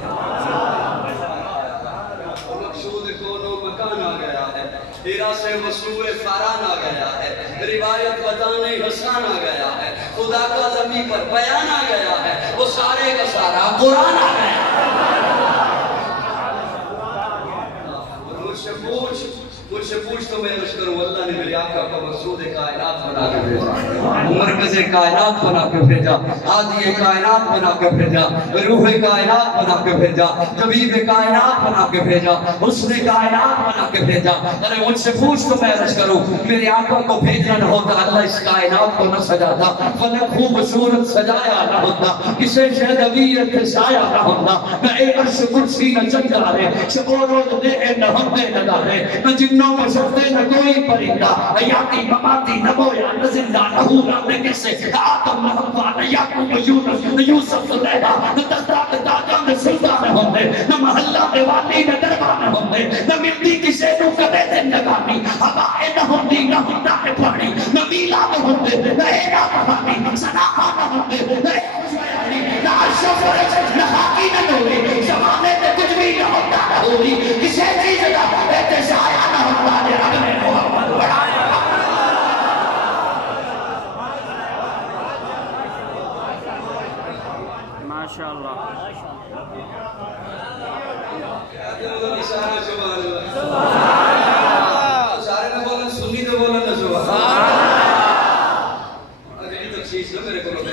وہ مقصود کونو مکان آ گیا ہے. ہیرا سے مسروع فاران آ گیا ہے، روایت بتانے حسان آ گیا ہے، خدا کا زمین پر بیان آ گیا ہے، وہ سارے کا سارا قرآن آ گیا ہے. سے پوچھ تو میں عرض کروں اللہ نے میرے آقا کو مقصود کائنات بنا کے بھیجا، مرکز کائنات بنا کے بھیجا، ہادی کائنات بنا کے بھیجا، روح کائنات بنا کے بھیجا، طبیب کائنات بنا کے بھیجا، حسن کائنات بنا کے بھیجا۔ ارے مجھ سے پوچھ تو میں عرض کروں میرے آقا کو بھیجنا نہ ہوتا اللہ اس کائنات کو نہ سجاتا، فلک خوبصورت سجایا نہ ہوتا، کسے شہدویت سایا نہ ہوتا، نہ اے عرش کرسی نہ چنگارے، شب و روز دے نہ ہمیں نہ دارے، نہ جنوں میں شفتے نہ کوئی پرندہ، حیاتی مماتی نہ بویا نہ زندہ نہ ہورا نہ کسے، آدم نہ حوا نہ یعقوب یونس نہ یوسف زلیخا، نہ تزداد تاجہ نہ سلطان ہوندے، نہ محلہ دیوالی نہ دربان ہوندے، نہ ملتی کسے نو کبے دن نگانی، ہوائے نہ ہوندی نہ ہوندا ہے پانی، نہ میلا نہ ہوندے نہ اینا کہانی، صداقہ نہ ہوندے نہ ایشویانی، نہ عرش فرش نہ حاکی نہ نوری، زمانے میں کچھ بھی نہ ہوتا نہ ہوئی، کسے چیز کا اتشایا نہ ہوتا ہے رب نے محمد بڑھایا۔ ماشاءاللہ سارے نے بولا سنی تو بولا نہ سبحان اگلی تخصیص نہ میرے کو لوگ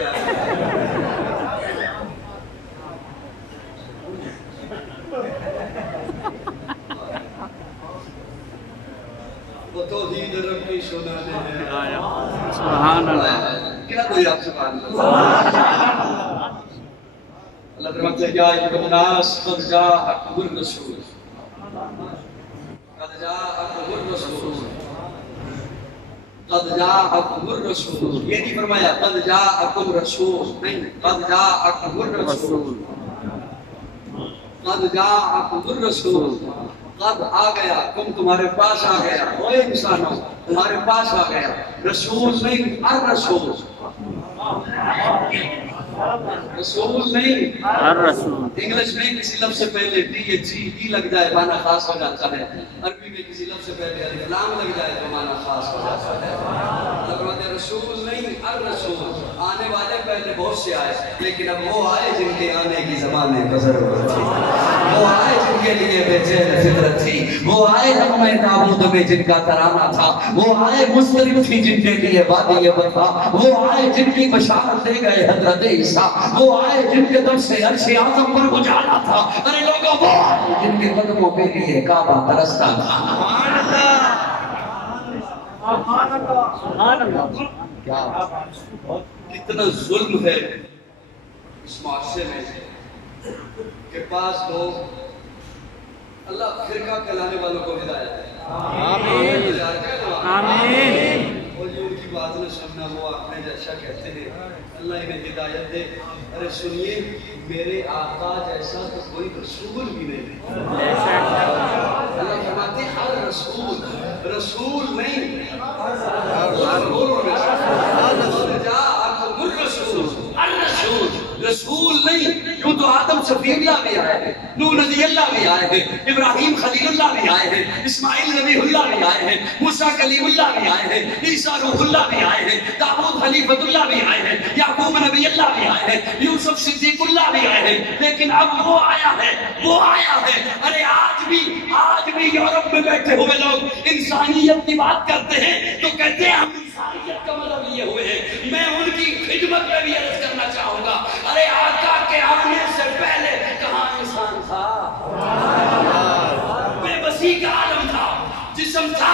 وہ توحید رب کی سنانے ہیں سبحان اللہ کیا کوئی آپ سبحان اللہ اللہ فرماتے ہیں یا ایھا الناس قد جاءکم الرسول قد جاءکم الرسول قد جاءکم الرسول یہ نہیں فرمایا قد جاءکم رسول نہیں قد جاءکم الرسول قد جاءکم الرسول قد آ گیا تم تمہارے پاس آ گیا اوے انسانوں تمہارے پاس آ گیا رسول نہیں الرسول رسول نہیں الرسول انگلش میں کسی لفظ سے پہلے ڈی یا جی ڈی لگ جائے معنی خاص ہو جاتا ہے، عربی میں کسی لفظ سے پہلے الف لام لگ جائے تو معنی خاص ہو جاتا ہے۔ اللہ فرماتے ہیں رسول نہیں الرسول، آنے والے پہلے بہت سے آئے لیکن اب وہ آئے جن کے آنے کی زبانیں گزر تھی، وہ آئے جن کے لیے بے چین فطرت تھی، وہ آئے نغمہ نابود میں جن کا ترانہ تھا، وہ آئے مضطرب تھی جن کے لیے وادی بتا، وہ آئے جن کی بشارت دے گئے حضرت عیسیٰ، وہ آئے جن کے دم سے عرش اعظم پر اجالا تھا، ارے لوگوں وہ آئے جن کے قدموں کے لیے کعبہ ترستا تھا۔ سبحان اللہ سبحان اللہ کیا کتنا ظلم ہے اس معاشرے میں کہ بعض لوگ اللہ فرقہ کہلانے والوں کو ہدایت ہے۔ آمین آمین۔ اور جو ان کی بات نہ سننا وہ اپنے جیسا کہتے ہیں اللہ انہیں ہدایت دے۔ ارے سنیے میرے آقا جیسا تو کوئی رسول بھی نہیں ہے۔ اللہ فرماتے ہیں ہر رسول رسول نہیں رسول نہیں، کیوں تو آدم صفی اللہ بھی آئے ہیں، نوح نبی اللہ بھی آئے ہیں، ابراہیم خلیل اللہ بھی آئے ہیں، اسماعیل نبی اللہ بھی آئے ہیں، موسیٰ کلیم اللہ بھی آئے ہیں، عیسیٰ روح اللہ بھی آئے ہیں، داؤد خلیفۃ اللہ بھی آئے ہیں، یعقوب نبی اللہ بھی آئے ہیں، یوسف صدیق اللہ بھی آئے ہیں، لیکن اب وہ آیا ہے وہ آیا ہے۔ ارے آج بھی یورپ میں بیٹھے ہوئے لوگ انسانیت کی بات کرتے ہیں تو کہتے ہیں ہم انسانیت کا مطلب یہ ہوئے ہیں۔ میں ان کی خدمت میں بھی عرض کرنا چاہوں گا، ارے آقا کے آنے سے پہلے کہاں انسان تھا؟ بے بسی کا عالم تھا، جسم تھا،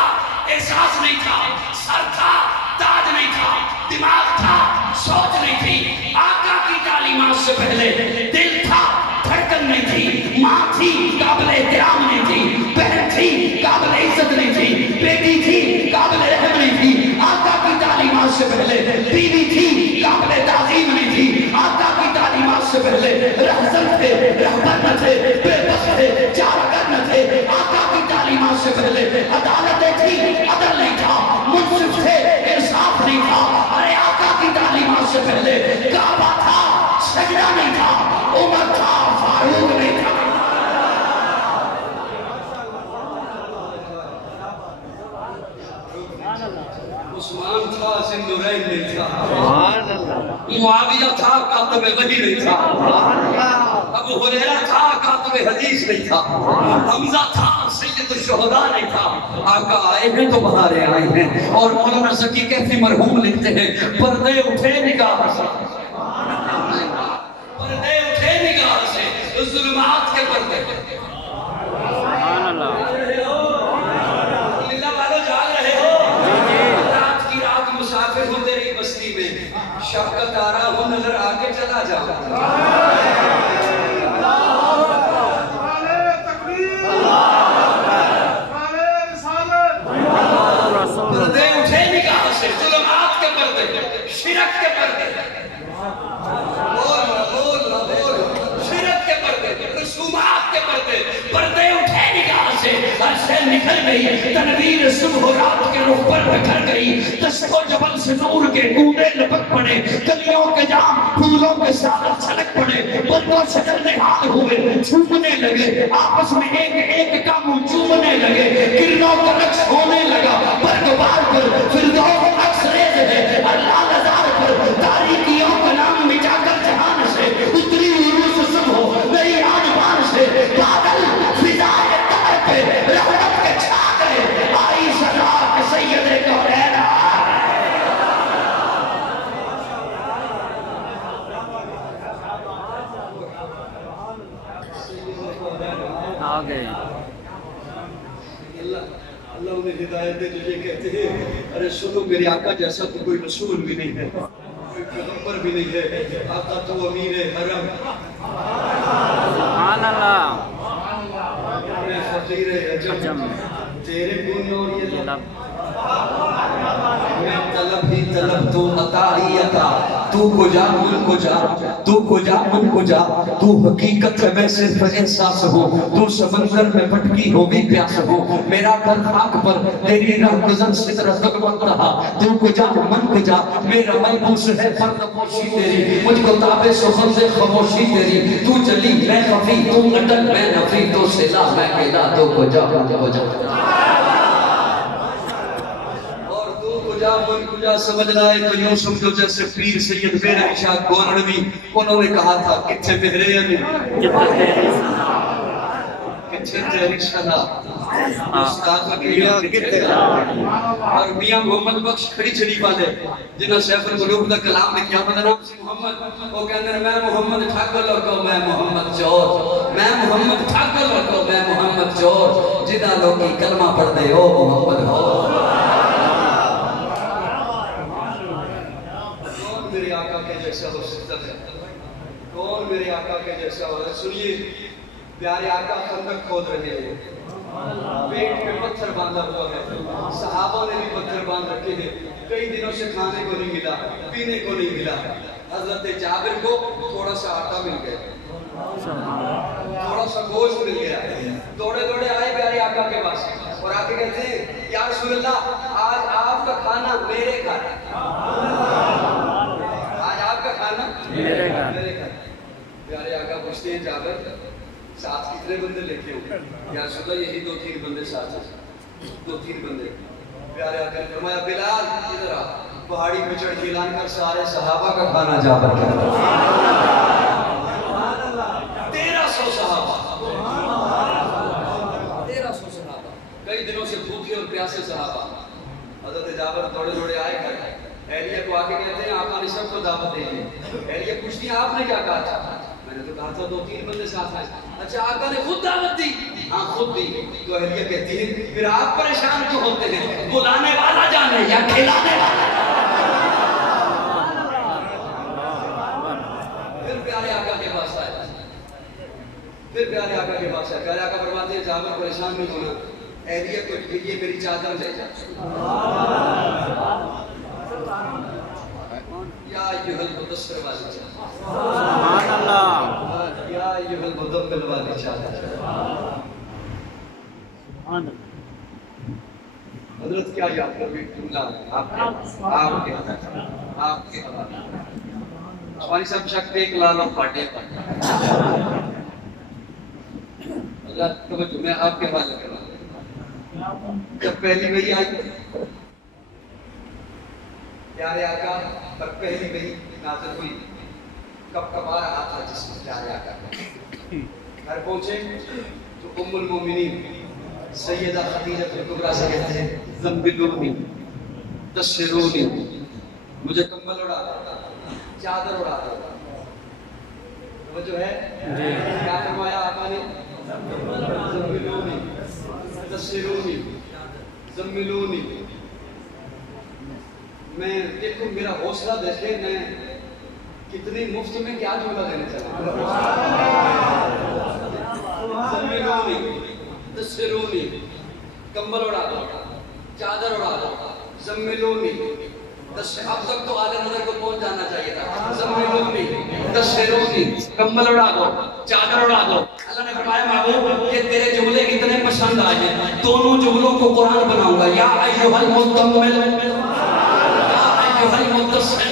احساس نہیں تھا، سر تھا، تاج نہیں تھا، دماغ تھا، سوچ نہیں تھی۔ آقا کی تعلیمات سے پہلے دل تھا، دھڑکن نہیں تھی، ماں تھی، قابل احترام نہیں تھی، بہن تھی، قابل عزت نہیں تھی، بیٹی تھی، قابل رحم نہیں تھی۔ آقا کی تعلیمات سے پہلے بیوی تھی، قابل تعظیم نہیں تھی۔ آقا کی تعلیمات سے پہلے رہزن تھے، رہبر نہ تھے، بے بس تھے، چارگر نہ تھے۔ آقا کی تعلیمات سے پہلے عدالتیں تھی، عدل نہیں تھا، منصف تھے، انصاف نہیں تھا۔ ارے آقا کی تعلیمات سے پہلے کعبہ تھا، سجدہ نہیں تھا، عمر تھا، فاروق نہیں تھا۔ عثمان تھا، ذوالنورین نہیں تھا، معاویہ تھا، کاتب وحی نہیں تھا، ابو ہریرہ تھا، کاتب حدیث نہیں تھا، حمزہ تھا، سید مسجد الشہداء نہیں تھا. آقا آئے ہیں تو بہاریں آئی ہیں. اور مولانا ذکی کیفی مرحوم لکھتے ہیں پردے اٹھے نگاہ سے, پردے اٹھے نگاہ سے, ظلمات کے پردے. سبحان اللہ. اللہ والو جاگ رہے ہو؟ رات کی رات مسافر ہوں تیری بستی میں, شب کا تارا ہوں نظر آگے چلا جاؤں. پردے اٹھے نگاہ سے, ظلمات کے پردے, شرک کے پردے, شرک کے پردے, رسومات کے پردے, پردے اٹھے نگاہ سے. عرصے نکل گئی, تنویر صبح و رات کے رخ پر بکھر گئی, دشت و جبل سے نور کے گودے لپک پڑے, گلیوں کے جام پھولوں کے ساتھ چھلک پڑے, بندوں شجر نہال ہوئے, چھوپنے لگے, آپس میں ایک ایک کا منہ چومنے لگے, کرنوں کا رقص ہونے لگا, بردبار پر فردوس عکس ریز ہے, اللہ نظار پر تاریکیوں کا نام مٹا کر جہان سے اتری عروس صبح نئی آنبان سے, بادل فضائے تہر پہ رحمت کے چھا گئے, آئی صدا کے سید کونین. آ گئے. اللہ انہیں ہدایت دے جو یہ کہتے ہیں ارے سنو میرے آقا جیسا تو کوئی رسول بھی نہیں ہے, کوئی پیغمبر بھی نہیں ہے, آقا تو امیر حرم, سبحان اللہ. میں فقیر عجم, تیرے گن اور یہ لب, میں طلب ہی طلب تو عطا ہی عطا, تو کو جا من کو جا, تو کو جا من کو جا, تو حقیقت ہے میں صرف احساس ہوں, تو سمندر میں بھٹکی ہو بھی پیاس ہوں, میرا گھر خاک پر تیری راہ گزر سے طرح تک رہا, تو کو جا من کو جا, میرا ملبوس ہے فرد پوشی تیری, مجھ کو تابع سخن سے خاموشی تیری, تو جلی میں خفی, تو اٹل میں نفی, تو سلا میں کہلا, تو کو جا من کو جا. من کجا سمجھنا ہے تو یوں سمجھو جیسے پیر سید بیر علی شاہ گورنوی, انہوں نے کہا تھا کتھے بہرے یا نہیں, کتھے تیری سنا, استاد وکیلیاں کتھے, اور میاں محمد بخش کھڑی چھڑی والے جنہاں سیف القلوب دا کلام نے کیا مدنہ محمد, وہ کہنے میں محمد ٹھاکر لکو میں محمد چور, میں محمد ٹھاکر لکو میں محمد چور, جنہاں لوگی کلمہ پڑھ دے ہو محمد ہو. میرے آقا کے جیسا ہو سکتا ہے, کون میرے آقا کے جیسا ہو. سنیے پیارے آقا خندق کھود رہے ہیں, پیٹ میں پتھر باندھا ہوا ہے, صحابہ نے بھی پتھر باندھ رکھے ہیں, کئی دنوں سے کھانے کو نہیں ملا, پینے کو نہیں ملا. حضرت جابر کو تھوڑا سا آٹا مل گیا, تھوڑا سا گوشت مل گیا, دوڑے دوڑے آئے پیارے آقا کے پاس اور آکے کہتے ہیں یا رسول اللہ آج آپ کا کھانا میرے گھر, میرے گھر. پیارے آقا پوچھتے ہیں جابر ساتھ کتنے بندے لے کے ہوں, یا رسول اللہ یہی 2-3 بندے ساتھ ہیں, 2-3 بندے. پیارے آقا نے فرمایا بلال ادھر آ, پہاڑی پہ چڑھ کے اعلان کر سارے صحابہ کا کھانا جابر کر, 1300 صحابہ, 1300 صحابہ, کئی دنوں سے بھوکے اور پیاسے صحابہ. حضرت جابر دوڑے دوڑے آئے گھر, اہلیہ کو آکے کہتے ہیں آقا نے سب کو دعوت دے دی. اہلیہ پوچھتی ہیں آپ نے کیا کہا تھا, میں نے تو کہا تھا 2-3 بندے ساتھ آئے. اچھا آقا نے خود دعوت دی, ہاں خود دی. تو اہلیہ کہتی ہے پھر آپ پریشان کیوں ہوتے ہیں, بلانے والا جانے یا کھلانے والا. پھر پیارے آقا کے پاس آئے, پھر پیارے آقا کے پاس آئے. پیارے آقا فرماتے ہیں جابر پریشان نہیں ہونا, اہلیہ کو یہ میری چادر لے جا, یا ایھا المدثر والی چادر, سبحان اللہ. یا ایھا المدبر والی چادر. حضرت کیا یاد کر بھی جملہ آپ کے سوانی صاحب شک ایک لالا پاٹے اللہ توجہ میں آپ کے حوالے کر رہا ہوں. جب پہلی وحی آئی پیارے آقا پر پہلی وحی نازل ہوئی, کب کب آ رہا تھا جس میں پیارے آقا گھر پہنچے تو ام المومنین سیدہ خدیجہ کبریٰ سے کہتے ہیں زمبلونی تسرونی، مجھے کمبل اڑا دو، چادر اڑا دو. وہ جو ہے کیا فرمایا آقا نے؟ زمبلونی تسرونی زمبلونی. میں دیکھو میرا حوصلہ دیکھے میں کتنی مفت میں کیا جملہ دینے چاہتا ہوں. زمبلونی تسرونی، کمبل اڑا دو، چادر اڑا دو. زملونی، اب تک تو اعلیٰ نظر کو پہنچ جانا چاہیے تھا. زملونی تسرونی، کمبل اڑا دو، چادر اڑا دو. اللہ نے فرمایا محبوب کہ تیرے جملے اتنے پسند آئے ہیں، دونوں جملوں کو قرآن بناؤں گا. یا ایھا المزمل، یا ایھا المدثر.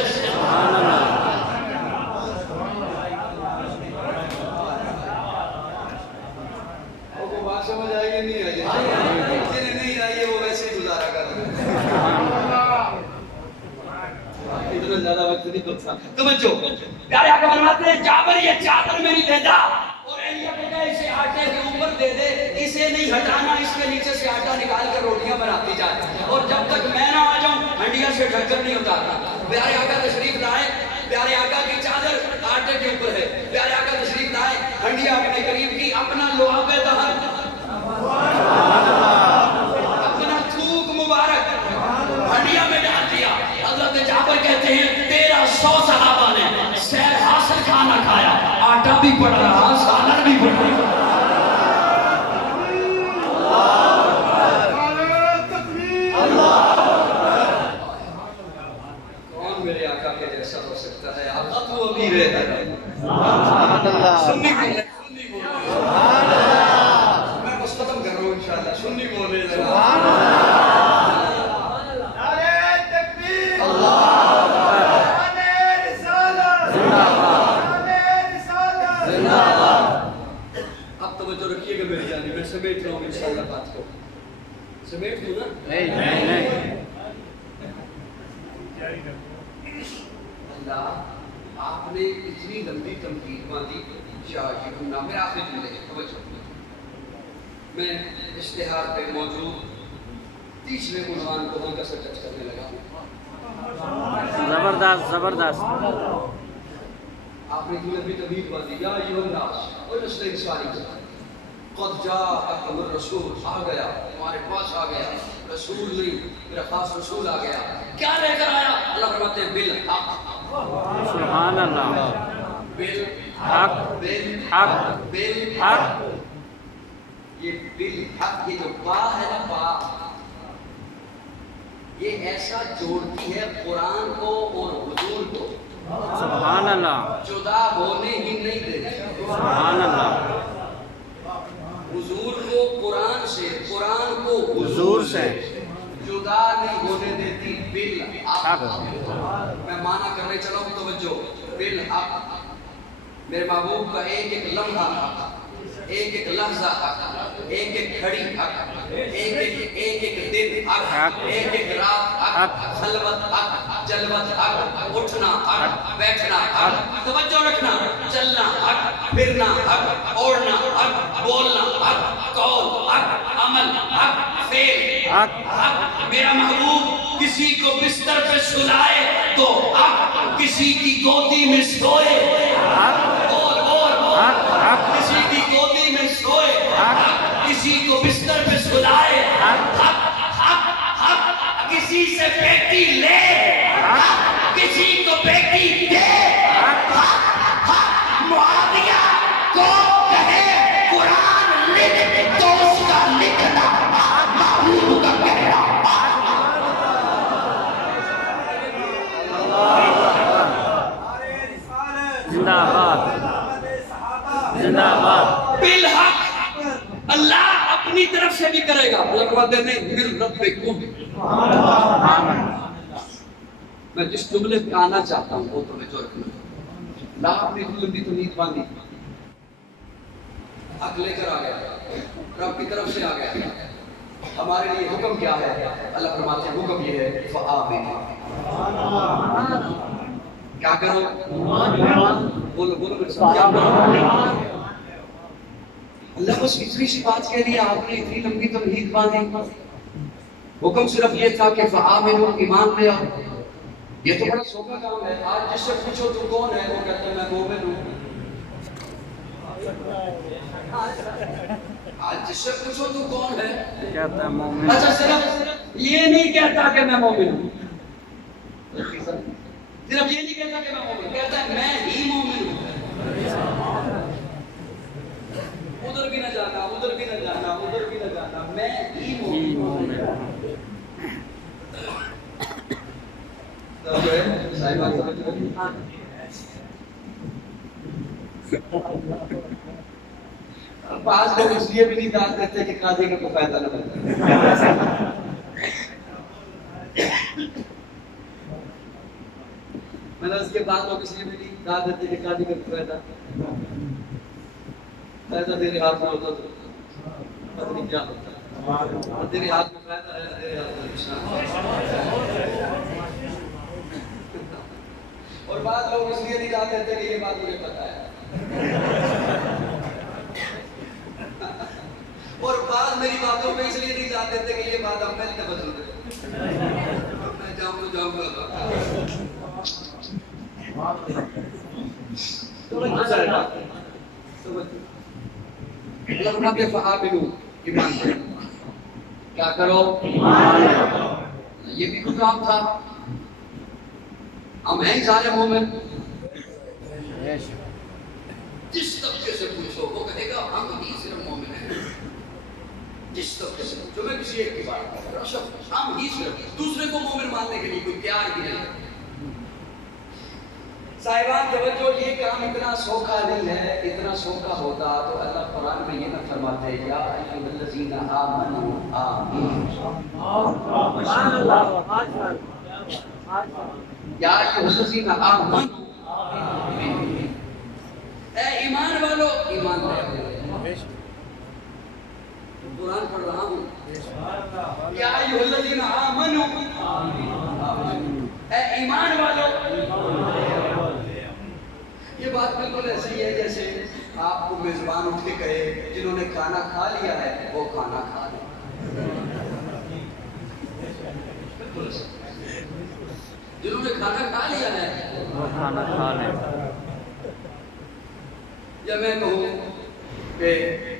بات سمجھ آئی کہ نہیں آئی؟ جنہیں نہیں آئی ہے وہ ویسے ہی گزارا کر رہے ہیں. اتنا زیادہ وقت نہیں ہوتا. توجہ، پیارے آقا فرماتے ہیں جابر یہ چادر میں نہیں دیتا اور اسے آٹے کے اوپر دے دے، اسے نہیں ہٹانا، اس کے نیچے سے آٹا نکال کر روٹیاں بناتی جائے، اور جب تک میں نہ آ جاؤں ہنڈیا سے ڈھک کر نہیں اتارتا. پیارے آقا تشریف لائے، پیارے آقا کی چادر آٹے کے اوپر ہے. پیارے آقا تشریف لائے، ہنڈیا اپنے قریب کی، اپنا لعاب دہن، اپنا تھوک مبارک ہنڈیا میں ڈال دیا. حضرت جابر کہتے ہیں 1300 صحابہ نے سیر حاصل کھانا کھایا، آٹا بھی پڑ رہا، سالن بھی پڑ رہا. کون میرے آقا کے جیسا ہو سکتا ہے؟ آقا تو امیر ہے. سنی بولے، سنی بولے. میں بس ختم کر رہا ہوں انشاءاللہ. سنی بولے سمیٹ رہا ہوں انشاءاللہ بات کو. سمیٹ دوں نا؟ نہیں. اللہ آپ نے اتنی لمبی تمہید باندھی. شاہد نام میرا آخری جملے ہے، توجہ. میں اشتہار پہ موجود 30ویں عنوان کو وہاں کا سر ٹچ کرنے لگا. زبردست زبردست. آپ نے اتنی لمبی تمہید باندھی. یا ایھا الناس، اور اس نے انسانی قد جاءکم الرسول، آ گیا تمہارے پاس، آ گیا. رسول نہیں، میرا خاص رسول آ گیا. کیا لے کر آیا؟ اللہ فرماتے ہیں بالحق. سبحان اللہ. بالحق، بالحق، بالحق. یہ بالحق، یہ جو با ہے نا، با، یہ ایسا جوڑتی ہے قرآن کو اور حضور کو. سبحان اللہ. جدا ہونے ہی نہیں دیتی. سبحان اللہ. حضور کو قرآن سے، قرآن کو حضور سے جدا نہیں ہونے دیتی. بالحق. میں معنی کرنے چلا ہوں، توجہ. بالحق، میرے محبوب کا ایک ایک لمحہ حق، ایک ایک لحظہ حق، ایک ایک گھڑی حق، ایک ایک دن حق، ایک ایک رات حق، خلوت حق، جلوت حق، اٹھنا حق، بیٹھنا حق، توجہ رکھنا، چلنا حق، پھرنا حق، اوڑھنا حق، بولنا حق، قول حق، عمل حق، فعل حق. میرا محبوب کسی کو بستر پہ سلائے تو حق، کسی کی گودی میں سوئے حق، کسی کی گودی میں سوئے حق، کسی کو بستر پہ سلائے حق، حق، کسی سے بیٹی لے حق، کسی کو بیٹی دے حق. معاویہ کو کہے قرآن لکھ تو اس کا لکھنا محبوب کا کہنا. زندہ باد، زندہ باد. بالحق اللہ اپنی طرف سے بھی کرے گا. اللہ فرماتے ہیں من ربکم. میں جس جملے پہ آنا چاہتا ہوں وہ توجہ رکھنا. اللہ اپنی لمبی تمہید باندھی، حق لے کر آ گیا، رب کی طرف سے آ گیا. ہمارے لیے حکم کیا ہے؟ اللہ فرماتے ہیں حکم یہ ہے فآمنوا. کیا کرو؟ بولو بولو میرے ساتھ، کیا کرو؟ اللہ بس اتنی سی بات کے لیے آپ نے اتنی لمبی تمہید باندھی. حکم صرف یہ تھا کہ فآمنوا ایمان لے آؤ. یہ تو بڑا سوکھا کام ہے. آج جس سے پوچھو تو کون ہے وہ کہتا ہے میں مومن ہوں. آج جس سے پوچھو تو کون ہے کہتا ہے مومن. اچھا صرف یہ نہیں کہتا کہ میں مومن ہوں. صرف یہ نہیں کہتا کہ میں مومن ہوں. کہتا ہے میں ہی مومن ہوں. ادھر بھی نہ جانا, ادھر بھی نہ جانا, ادھر بھی نہ جانا, میں ہی مومن ہوں. بعض لوگ اس لیے بھی نہیں داد کرتے کہ قاضی کا کوئی فائدہ نہ بنتا. مطلب اس کے بعد لوگ اس لیے بھی نہیں داد دیتے کہ قاضی کا کوئی فائدہ تیرے ہاتھ میں ہوتا تو پتہ نہیں کیا ہوتا. اور تیرے ہاتھ میں فائدہ ہے, تیرے ہاتھ میں نقصان. اور بعض لوگ اس لیے نہیں جاتے تھے کہ یہ بات مجھے پتا ہے. اور بعض میری باتوں پہ اس لیے نہیں جاتے تھے کہ یہ بات اب میں نے بدل دے. میں جاؤں گا اللہ کے فآمنوا ایمان لے. کیا کرو؟ یہ بھی کوئی کام تھا. ہم ہیں سارے مومن. جس طبقے سے پوچھو وہ کہے گا ہم ہی صرف مومن ہیں. جس طبقے سے جو میں کسی ایک کی بات کر رہا ہوں, ہم ہی صرف, دوسرے کو مومن ماننے کے لیے کوئی تیار ہی نہیں. صاحبان توجہ, یہ کام اتنا سوکھا نہیں ہے. اتنا سوکھا ہوتا تو اللہ قرآن میں یہ نہ فرماتے یا ایھا الذین آمنوا آمین. یا ایھا الذین آمنوا آمین. اے ایمان والو ایمان لے آؤ. قرآن پڑھ رہا ہوں. یا ایھا الذین آمنوا آمین. اے ایمان والو. یہ بات بالکل ایسی ہے جیسے آپ کو میزبان اٹھ کے کہے جنہوں نے کھانا کھا لیا ہے وہ کھانا کھا لیں. جنہوں نے کھانا کھا لیا ہے وہ کھانا کھا لیں. یا میں کہوں کہ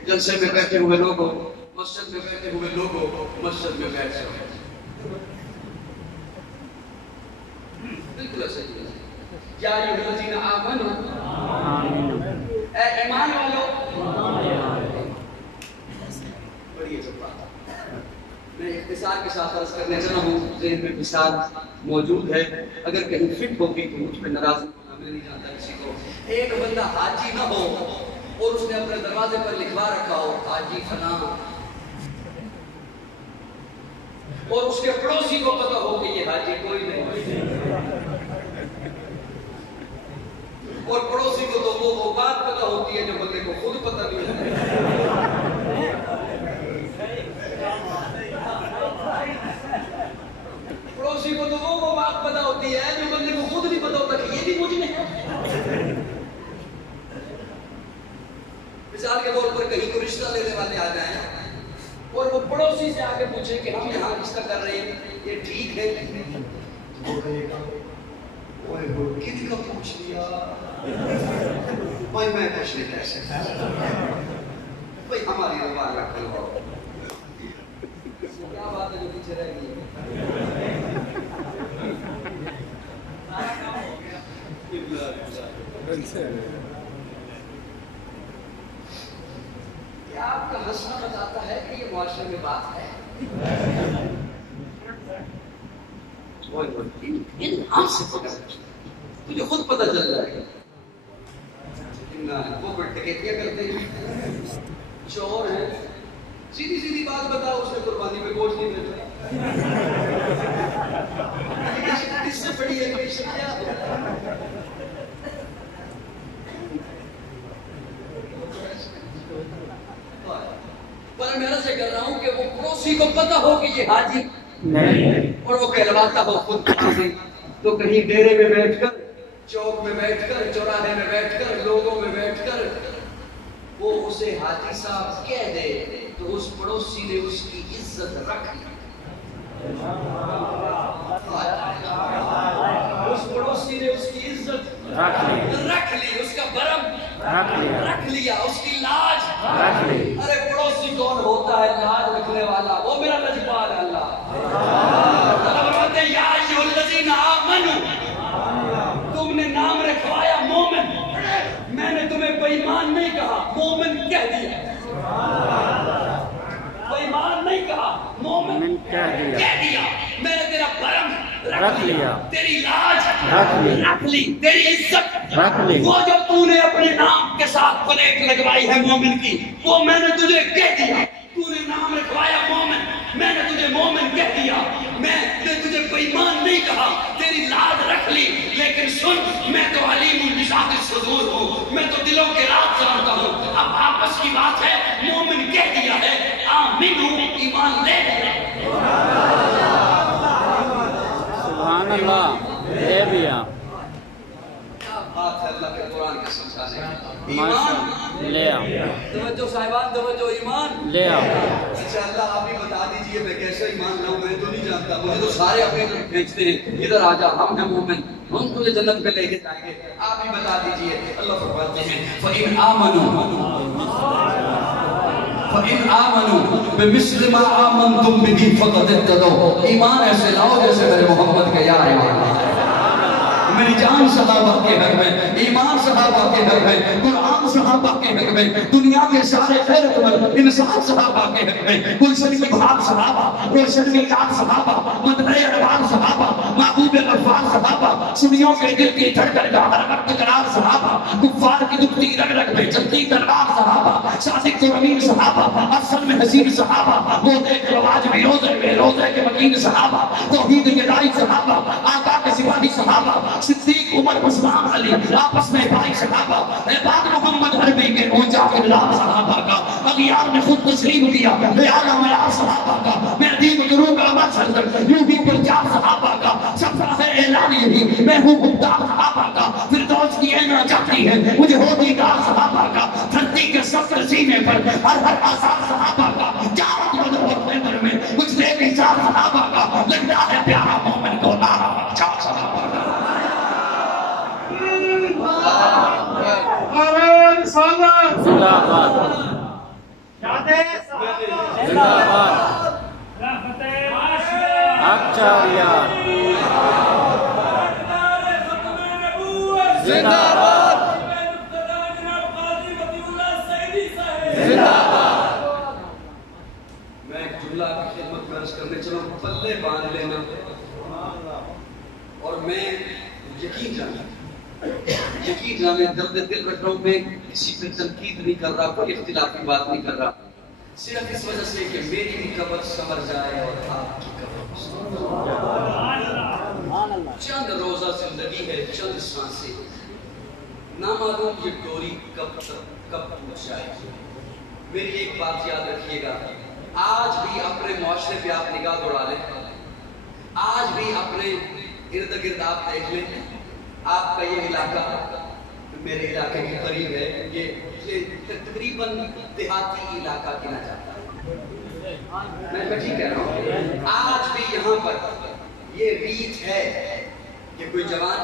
جلسے میں بیٹھے ہوئے لوگوں, مسجد میں بیٹھے ہوئے لوگوں, مسجد میں بیٹھ جاؤ. بالکل ایسا ہی ہے. یا ایھا الذین آمنوا آمین. اے ایمان والو. بڑی عجب بات. میں اختصار کے ساتھ عرض کرنے چلا ہوں, ذہن میں مثال موجود ہے, اگر کہیں فٹ ہوگی تو مجھ پہ ناراض ہونا, میں نہیں جانتا کسی کو. ایک بندہ حاجی نہ ہو اور اس نے اپنے دروازے پر لکھوا رکھا ہو حاجی فلاں, اور اس کے پڑوسی کو پتا ہو کہ یہ حاجی کوئی نہیں, اور پڑوسی کو تو وہ بات پتا ہوتی ہے جو بندے کو خود پتا نہیں ہے. پڑوسی کو تو وہ بات پتا ہوتی ہے جو بندے کو خود نہیں پتا ہوتا کہ یہ بھی مجھ میں ہے. مثال کے طور پر کہیں کو رشتہ لینے والے آ جائیں اور وہ پڑوسی سے آ کے پوچھے کہ ہم یہاں رشتہ کر رہے ہیں, یہ ٹھیک ہے؟ وہ کہے گا کن کا پوچھ لیا بھائی, میں کچھ نہیں کہہ سکتا بھائی, ہماری زبان رکھ لو. کیا بات ہے جو پیچھے رہ گئی؟ کیا آپ کا ہنسنا بتاتا ہے کہ یہ معاشرے میں بات ہے؟ تجھے خود پتہ چل جائے گا. وہ ٹکیتیاں کرتے ہیں, چور ہیں, سیدھی سیدھی بات بتاؤ, اس نے قربانی پہ گوشت نہیں بھیجا. اس سے بڑی ہے کیا پر میں سے کر رہا ہوں کہ وہ پڑوسی کو پتہ ہو کہ یہ حاجی نہیں, اور وہ کہلواتا ہو خود تو کہیں ڈیرے میں بیٹھ کر, چوک میں بیٹھ کر, چوراہے میں بیٹھ کر, لوگوں میں بیٹھ کر وہ اسے حاجی صاحب کہہ دے تو اس پڑوسی نے اس کی عزت رکھ لی. اس پڑوسی نے اس کی عزت رکھ لی, اس کا برم رکھ لیا, اس کی لاج رکھ لی. ارے پڑوسی کون ہوتا ہے لاج رکھنے والا؟ وہ میرا لجپال ہے اللہ. یا ایھا الذین آمنوا, تم نے نام رکھوایا مومن, میں نے تمہیں بے ایمان نہیں کہا, مومن کہہ دیا. بے ایمان نہیں کہا, مومن کہہ دیا. میں نے تیرا برم رکھ لیا, تیری لاج رکھ لی, تیری عزت رکھ لی. وہ جو تو نے اپنے نام کے ساتھ پلیٹ لگوائی ہے مومن کی, وہ میں نے تجھے کہہ دیا. تو نے نام رکھوایا مومن, میں نے تجھے مومن کہہ دیا. میں نے تجھے بے ایمان نہیں کہا, تیری لاج رکھ لی. لیکن سن, میں تو علیم بذات الصدور ہوں, میں تو دلوں کے راز جانتا ہوں. اب آپس کی بات ہے, مومن کہہ دیا ہے, آمین ہوں, ایمان لے لیا. سبحان اللہ, لے لیا. بات ہے اللہ کے قرآن کے سمجھانے کی. ایمان لے آؤ, توجہ صاحبان, توجہ, ایمان لے آؤ. اچھا اللہ آپ ہی بتا دیجئے میں کیسے ایمان لاؤں, میں تو نہیں جانتا, مجھے تو سارے اپنے طرف کھینچتے ہیں. ادھر آ جا, ہم ہیں مومن, ہم تجھے جنت پہ لے کے جائیں گے. آپ ہی بتا دیجئے. اللہ فرماتے ہیں فَإِنْ آمَنُوا بِمِثْلِ مَا آمَنْتُمْ بِهِ فَقَدِ اهْتَدَوْا. ایمان ایسے لاؤ جیسے میرے محمد کا یار ایمان. میری جان صحابہ کے حق میں, ایمان صحابہ کے حق میں, قرآن صحابہ کے حق میں, دنیا کے سارے خیرت مند انسان صحابہ کے حق میں, گلشن کی بہار صحابہ, روشن کی چاند صحابہ, مدنِ انوار صحابہ, محبوب غفار صحابہ, سنیوں کے دل کی دھڑکن کا ہر وقت قرار صحابہ, کفار کی دکھتی رگ رگ میں چلتی تلوار صحابہ, صادق و امین صحابہ, اصل میں حسین صحابہ, وہ دیکھ رواج میں روزے میں روزے کے مکین صحابہ, توحید کے دائی صحابہ, آقا کے سپاہی صحابہ, صدیق عمر عثمان علی, آپس میں بھائی صحابہ, عباد محمد عربی کے اونچا اللہ صحابہ کا, اغیار نے خود تسلیم کیا اے عالم صحابہ کا, میں عدیم گروہ کا مسجد یوں بھی پرچار صحابہ کا, سفر ہے اعلان یہی میں ہوں مختار صحابہ کا, فردوس کی علم چاہتی ہے مجھے ہو دیدار صحابہ کا, دھرتی کے سفر سینے پر ہر ہر آثار صحابہ کا, جاوت بدر اور خیبر میں مجھ سے بھی چار صحابہ کا, لگتا ہے پیارا مومن کو نارا چار صحابہ کا. زندہ باد, زندہ باد, اچھا زندہ باد, زندہ باد. میں ایک جملہ کی خدمت میں عرض کرنے چلوں, پلے باندھ لینا. اور میں یقین جانے درد دل رکھ رہا ہوں, میں کسی پہ تنقید نہیں کر رہا, کوئی اختلافی بات نہیں کر رہا, صرف اس وجہ سے کہ میری بھی قبر سمر جائے اور آپ کی قبر سمر جائے. چند روزہ زندگی ہے, چند سانسیں, نہ معلوم یہ ڈوری کب ٹوٹ جائے. میری ایک بات یاد رکھیے گا, آج بھی اپنے معاشرے پہ آپ نگاہ دوڑا لیں, آج بھی اپنے ارد گرد آپ دیکھ لیں, آپ کا یہ علاقہ میرے علاقے کے قریب ہے, یہ تقریباً دیہاتی علاقہ گنا جاتا ہے. میں ٹھیک کہہ رہا ہوں. آج بھی یہاں پر یہ ریت ہے کہ کوئی جوان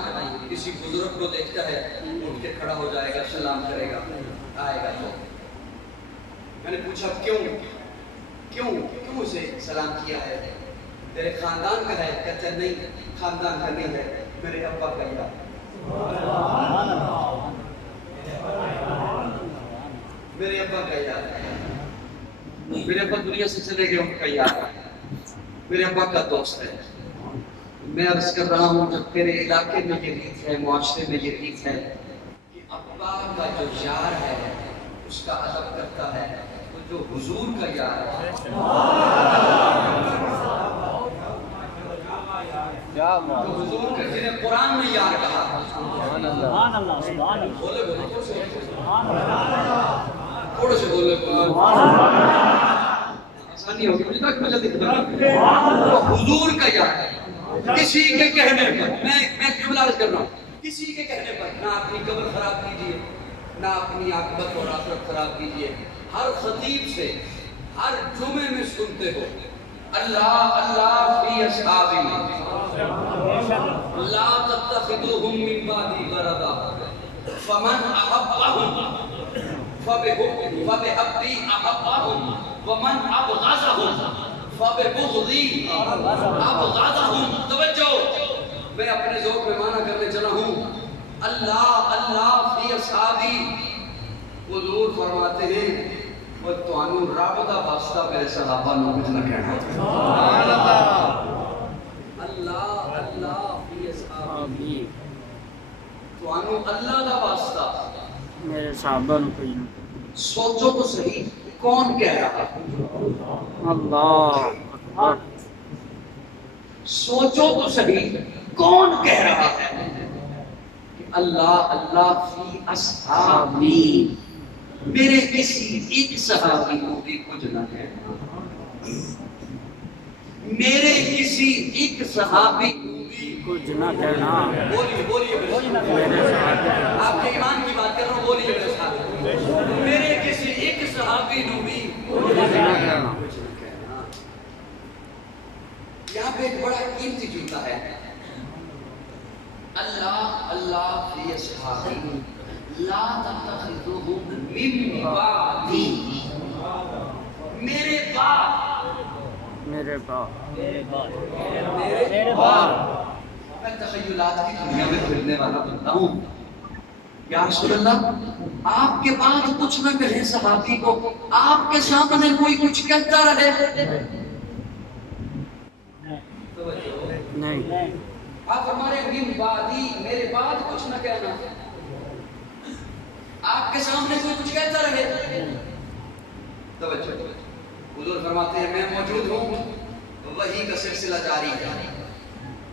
کسی بزرگ کو دیکھتا ہے, اٹھ کے کھڑا ہو جائے گا, سلام کرے گا, آئے گا. تو میں نے پوچھا کیوں اسے سلام کیا ہے, تیرے خاندان کا ہے؟ کہتا نہیں, خاندان کا نہیں ہے, میرے ابا کا یاد. میرے ابا کا یاد ہے, میرے ابا دنیا سے چلے گئے, ان کا یاد ہے, میرے ابا کا دوست ہے. میں عرض کر رہا ہوں, جب تیرے علاقے میں یہ ریت ہے, معاشرے میں یہ ریت ہے کہ ابا کا جو یار ہے اس کا ادب کرتا ہے, تو جو حضور کا یار ہے, تو حضور کا جنہیں قرآن میں یار کہا, تھوڑے سے بولے آسانی ہوگی, مجھے تک مجھے دکھتا ہے, تو حضور کا یار ہے. کسی کے کہنے پر, میں جملہ عرض کر رہا ہوں, کسی کے کہنے پر نہ اپنی قبر خراب کیجیے, نہ اپنی عاقبت اور آخرت خراب کیجیے. ہر خطیب سے ہر جمعے میں سنتے ہو اللہ اللہ فی اصحابی لا تتخذوهم من بعدی غرضا فمن احبهم فبحبی احبهم ومن ابغضهم فببغضی ابغضهم. توجہ، میں اپنے ذوق میں معنی کرنے چلا ہوں. اللہ اللہ فی اصحابی، حضور فرماتے ہیں وہ توانو رابطہ واسطہ میرے صحابہ نو کچھ نہ کہنا. اللہ اللہ فی اصحابی، توانو اللہ دا واسطہ میرے صحابہ نو کچھ نہ. سوچو تو صحیح، کون کہہ رہا؟ اللہ اکبر. سوچو تو صحیح، کون کہہ رہا ہے کہ اللہ اللہ فی اصحابی، میرے کسی ایک صحابی کو بھی کچھ نہ کہنا. میرے کسی ایک صحابی کو بھی کچھ نہ کہنا. بولیے بولیے، میرے صحابہ آپ کے ایمان کی بات کر رہا ہوں، بولیے میرے ساتھ. میرے کسی ایک صحابی کو بھی کچھ نہ کہنا. یہاں پہ ایک بڑا قیمتی جملہ ہے، اللہ اللہ فی اصحابی لا تتخذوهم من بعدی، میرے بعد. میرے بعد میرے بعد میں تخیلات کی دنیا میں پھرنے والا بنتا ہوں. یا رسول اللہ آپ کے بعد کچھ نہ کہیں صحابی کو، آپ کے سامنے کوئی کچھ کہتا رہے. نہیں. آپ ہمارے من بعدی، میرے بعد کچھ نہ کہنا، آپ کے سامنے کوئی کچھ کہتا رہے. توجہ، حضور فرماتے ہیں میں موجود ہوں، وہی کا سلسلہ جاری ہے.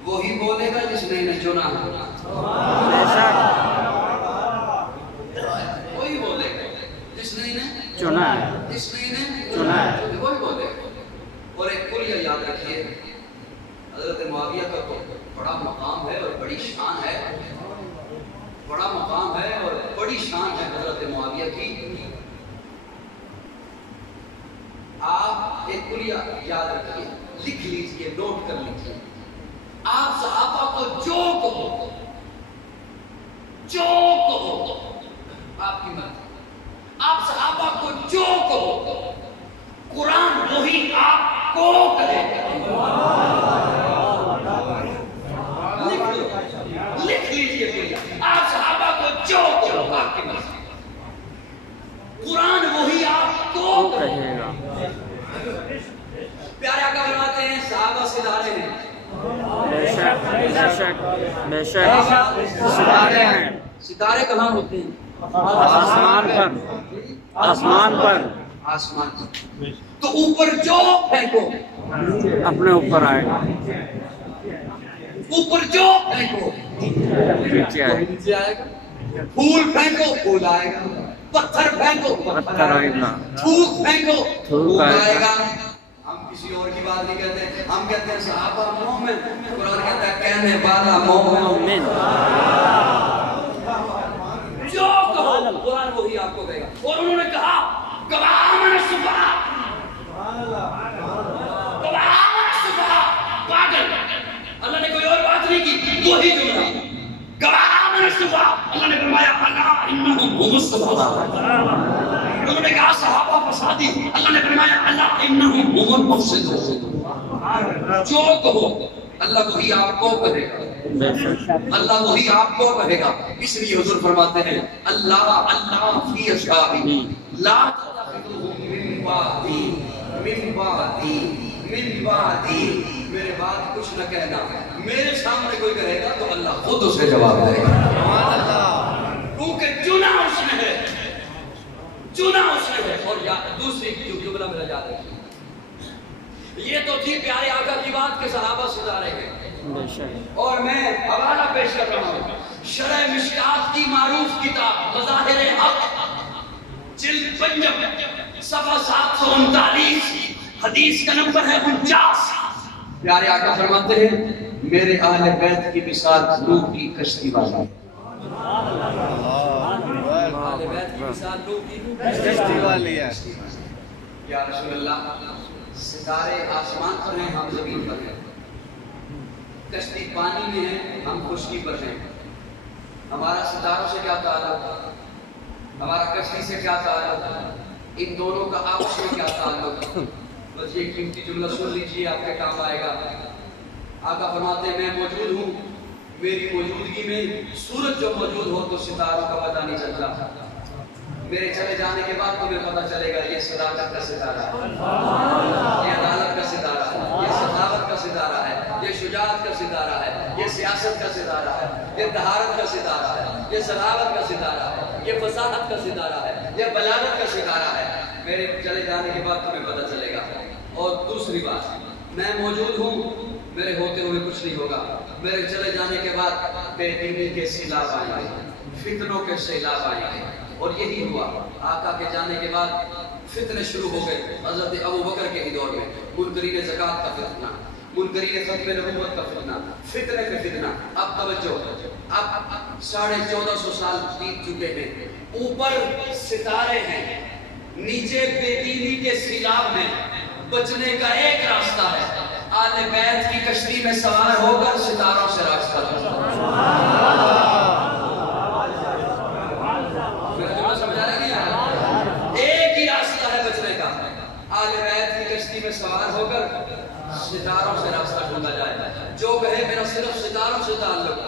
وہی بولے گا جس نے انہیں چنا. وہی بولے گا جس نے انہیں چنا ہے. جس نے انہیں چنا ہے. وہی بولے گا. اور ایک کلیہ یاد رکھیے، حضرت معاویہ کا تو بڑا مقام ہے اور بڑی شان ہے. بڑا مقام ہے اور بڑی شان ہے حضرت معاویہ کی. آپ ایک کلیہ یاد رکھیے، لکھ لیجئے، نوٹ کر لیجئے. آپ صحابہ کو جو کہو، جو کہو، آپ کی مرضی. آپ صحابہ کو جو کہو، قرآن وہی آپ کو کہے گا. لکھ لیجئے کلیہ، آپ صحابہ کو جو کہو، آپ کی مرضی. قرآن وہی آپ کو کہے گا. پیارے آقا فرماتے ہیں صحابہ ستارے ہیں. بے شک بے شک بے شک ستارے ہیں. ستارے کہاں ہوتے ہیں؟ آسمان پر. آسمان پر. آسمان پر. تو اوپر جو پھینکو اپنے اوپر آئے گا. اوپر جو پھینکو نیچے آئے گا. پھول پھینکو پھول آئے گا. پتھر پھینکو پتھر آئے گا. تھوک پھینکو تھوک آئے گا. ہم کسی اور کی بات نہیں کہتے، ہم کہتے ہیں صحابہ مومن. قرآن کہتا ہے کہنے والا مومن. جو کہو قرآن وہی آپ کو کہے گا. اور انہوں نے کہا قوام صبح، پاگل. اللہ نے کوئی اور بات نہیں کی، وہی جملہ قوام صبح. اللہ نے فرمایا اللہ انہم هم الصبح. انہوں نے کہا صحابہ فسادی، اللہ نے فرمایا اللہ انہم هم المفسدون. جو کہو اللہ وہی آپ کو کہے گا. اللہ وہی آپ کو کہے گا. اس لیے حضور فرماتے ہیں اللہ اللہ فی اصحابی لا تتخذوهم من بعدی من بعدی من بعدی. میرے بعد کچھ نہ کہنا. میرے سامنے کوئی کہے گا تو اللہ خود اسے جواب دے گا، کیونکہ چنا اس نے ہے. چنا اس نے ہے. اور دوسری جملہ میرا یاد رکھیے، یہ تو تھی پیارے آقا کی بات کے صحابہ ستارے ہیں. اور میں حوالہ پیش کر رہا ہوں شرح مشکات کی معروف کتاب مظاہر حق، جلد پنجم، صفحہ 739، حدیث کا نمبر ہے 49. پیارے آقا فرماتے ہیں میرے اہل بیت کی مثال نوح کی کشتی والا. اہل بیت مثال لوگ کی کشتی والی ہے. یا رسول اللہ ستارے آسمان پر ہیں ہم زمین پر ہیں کشتی پانی میں ہے ہم خشکی پر ہیں ہمارا ستاروں سے کیا تعلق ہمارا کشتی سے کیا تعلق ان دونوں کا آپس میں کیا تعلق بس یہ قیمتی جملہ سن لیجیے آپ کے کام آئے گا آقا فرماتے ہیں میں موجود ہوں میری موجودگی میں سورج جو موجود ہو تو ستاروں کا پتہ نہیں چلتا میرے چلے جانے کے بعد تمہیں پتہ چلے گا یہ صداقت کا ستارہ ہے یہ عدالت کا ستارہ ہے یہ سخاوت کا ستارہ ہے یہ شجاعت کا ستارہ ہے یہ سیاست کا ستارہ ہے یہ طہارت کا ستارہ ہے یہ سخاوت کا ستارہ ہے یہ فصاحت کا ستارہ ہے یہ بلاغت کا ستارہ ہے میرے چلے جانے کے بعد تمہیں پتہ چلے گا اور دوسری بات میں موجود ہوں میرے ہوتے ہوئے کچھ نہیں ہوگا میرے چلے جانے کے بعد بے دینی کے سیلاب آئیں گے فتنوں کے سیلاب آئیں گے اور یہی ہوا آقا کے جانے کے بعد فتنے شروع ہو گئے حضرت ابوبکر کے ہی دور میں منکرین زکوٰۃ کا فتنہ منکرین ختم نبوت کا فتنہ فتنے پہ فتنہ اب توجہ اب 1450 سال بیت چکے ہیں اوپر ستارے ہیں نیچے بے دینی کے سیلاب میں بچنے کا ایک راستہ ہے آل بیت کی کشتی میں سوار ہو کر ستاروں سے راستہ ایک ہی راستہ ہے بچنے کا آل بیت کی کشتی میں سوار ہو کر ستاروں سے راستہ ڈھونڈا جائے جو کہے میرا صرف ستاروں سے تعلق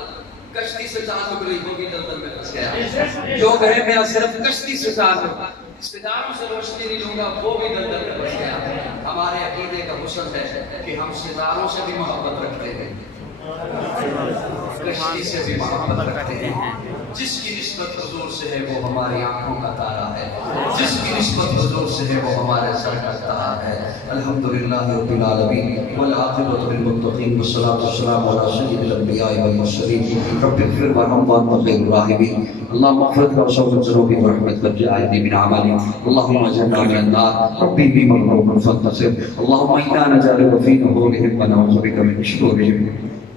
کشتی سے تعلق نہیں ہوگی دلدل میں پھنس گیا جو کہے میرا صرف کشتی سے تعلق ستاروں سے روشنی نہیں لوں گا وہ بھی دلدل میں پھنس گیا ہمارے عقیدے کا حسن ہے کہ ہم ستاروں سے بھی محبت رکھتے ہیں کشتی سے بھی محبت رکھتے ہیں جس کی نسبت حضور سے ہے وہ ہماری آنکھوں کا تارا ہے جس کی نسبت حضور سے ہے وہ ہمارے سر کا تارا ہے الحمدللہ رب العالمین والعاقبۃ للمتقین والصلاۃ والسلام علی سید الانبیاء والمرسلین رب اغفر وارحم وانت خیر الراحمین اللهم اغفر وارحم ذنوبي ورحمتك وجعلني من عملي اللهم اجرنا من النار ربي بي مغلوب فانتصر اللهم انا نجعلك في نحورهم ونعوذ بك من شرورهم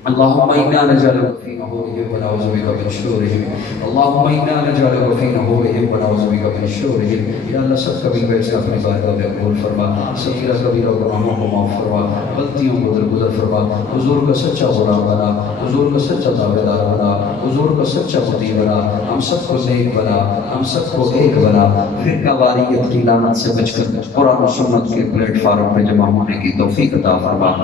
اللهم انا نجعلك في نحورهم ونعوذ بك من شرورهم اللهم انا نجعلك في نحورهم ونعوذ بك من شرورهم یا اللہ سب کبھی ویسے اپنی بارگاہ میں قبول فرما صغیرہ کبیرہ گناہوں کو معاف فرما غلطیوں کو درگزر فرما حضور کا سچا غلام بنا حضور کا سچا تابعدار بنا حضور کا سچا مطیع بنا ہم سب کو نیک بنا ہم سب کو ایک بنا فرقہ واریت کی لعنت سے بچ کر قرآن و سنت کے پلیٹ فارم پہ جمع ہونے کی توفیق عطا فرما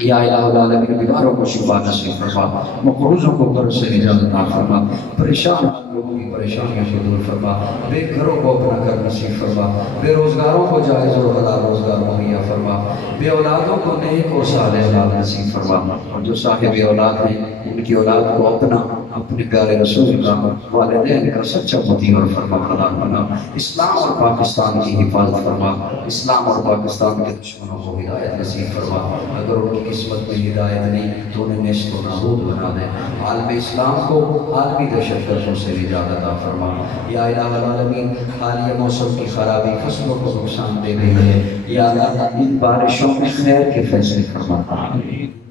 یا الہ العالمین بیماروں کو شفا نصیب فرما مقروضوں کو قرض سے نجات عطا فرما پریشان لوگوں کی پریشانیوں کو دور فرما بے گھروں کو اپنا گھر نصیب فرما بے روزگاروں کو جائز اور حلال روزگار مہیا فرما بے اولادوں کو نیک اور صالح اولاد نصیب فرما اور جو صاحب اولاد ہیں ان کی اولاد کو اپنے پیارے رسول اللہ والدین کا سچا مطیع اور فرما بردار بنا اسلام اور پاکستان کی حفاظت فرما اسلام اور پاکستان کے دشمنوں کو ہدایت نصیب فرما اگر ان کی قسمت میں ہدایت نہیں تو انہیں نیست و نابود بنا دے عالم اسلام کو عالمی دہشت گردوں سے نجات عطا فرما یا الہ العالمین حالیہ موسم کی خرابی فصلوں کو نقصان دے رہی ہے یا اللہ ان بارشوں میں خیر کے فیصلے فرما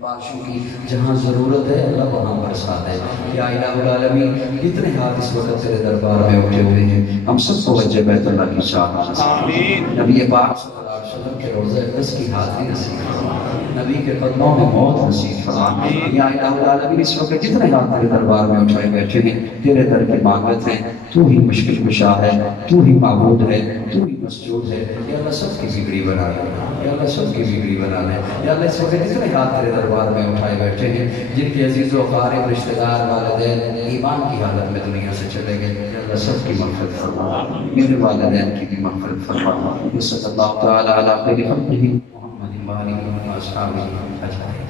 بارشوں کی جہاں ضرورت ہے اللہ وہاں برسا دے یا الہ العالمین کتنے ہاتھ اس وقت تیرے دربار میں اٹھے ہوئے ہیں ہم سب کو وجہ بیت اللہ کی شان نبی پاک صلی اللہ علیہ وسلم کے روضہ اقدس کی حاضری نصیب فرما نبی کے قدموں میں موت نصیب فرما یا الہ العالمین اس وقت جتنے ہاتھ تیرے دربار میں اٹھائے بیٹھے ہیں تیرے در کے مانگت ہیں تو ہی مشکل کشا ہے تو ہی معبود ہے تو ہی مسجود ہے یا اللہ سب کی بگڑی بنا لے یا اللہ سب کی بگڑی بنا لے یا اللہ اس وقت جتنے ہاتھ تیرے دربار میں اٹھائے بیٹھے ہیں جن کے عزیز و اقارب رشتہ دار والدین ایمان کی حالت میں دنیا سے چلے گئے یا اللہ سب کی مغفرت فرما میرے والدین کی بھی مغفرت فرما صلی اللہ تعالی علی خیر خلقہ محمد و آلہ و اصحابہ اجمعین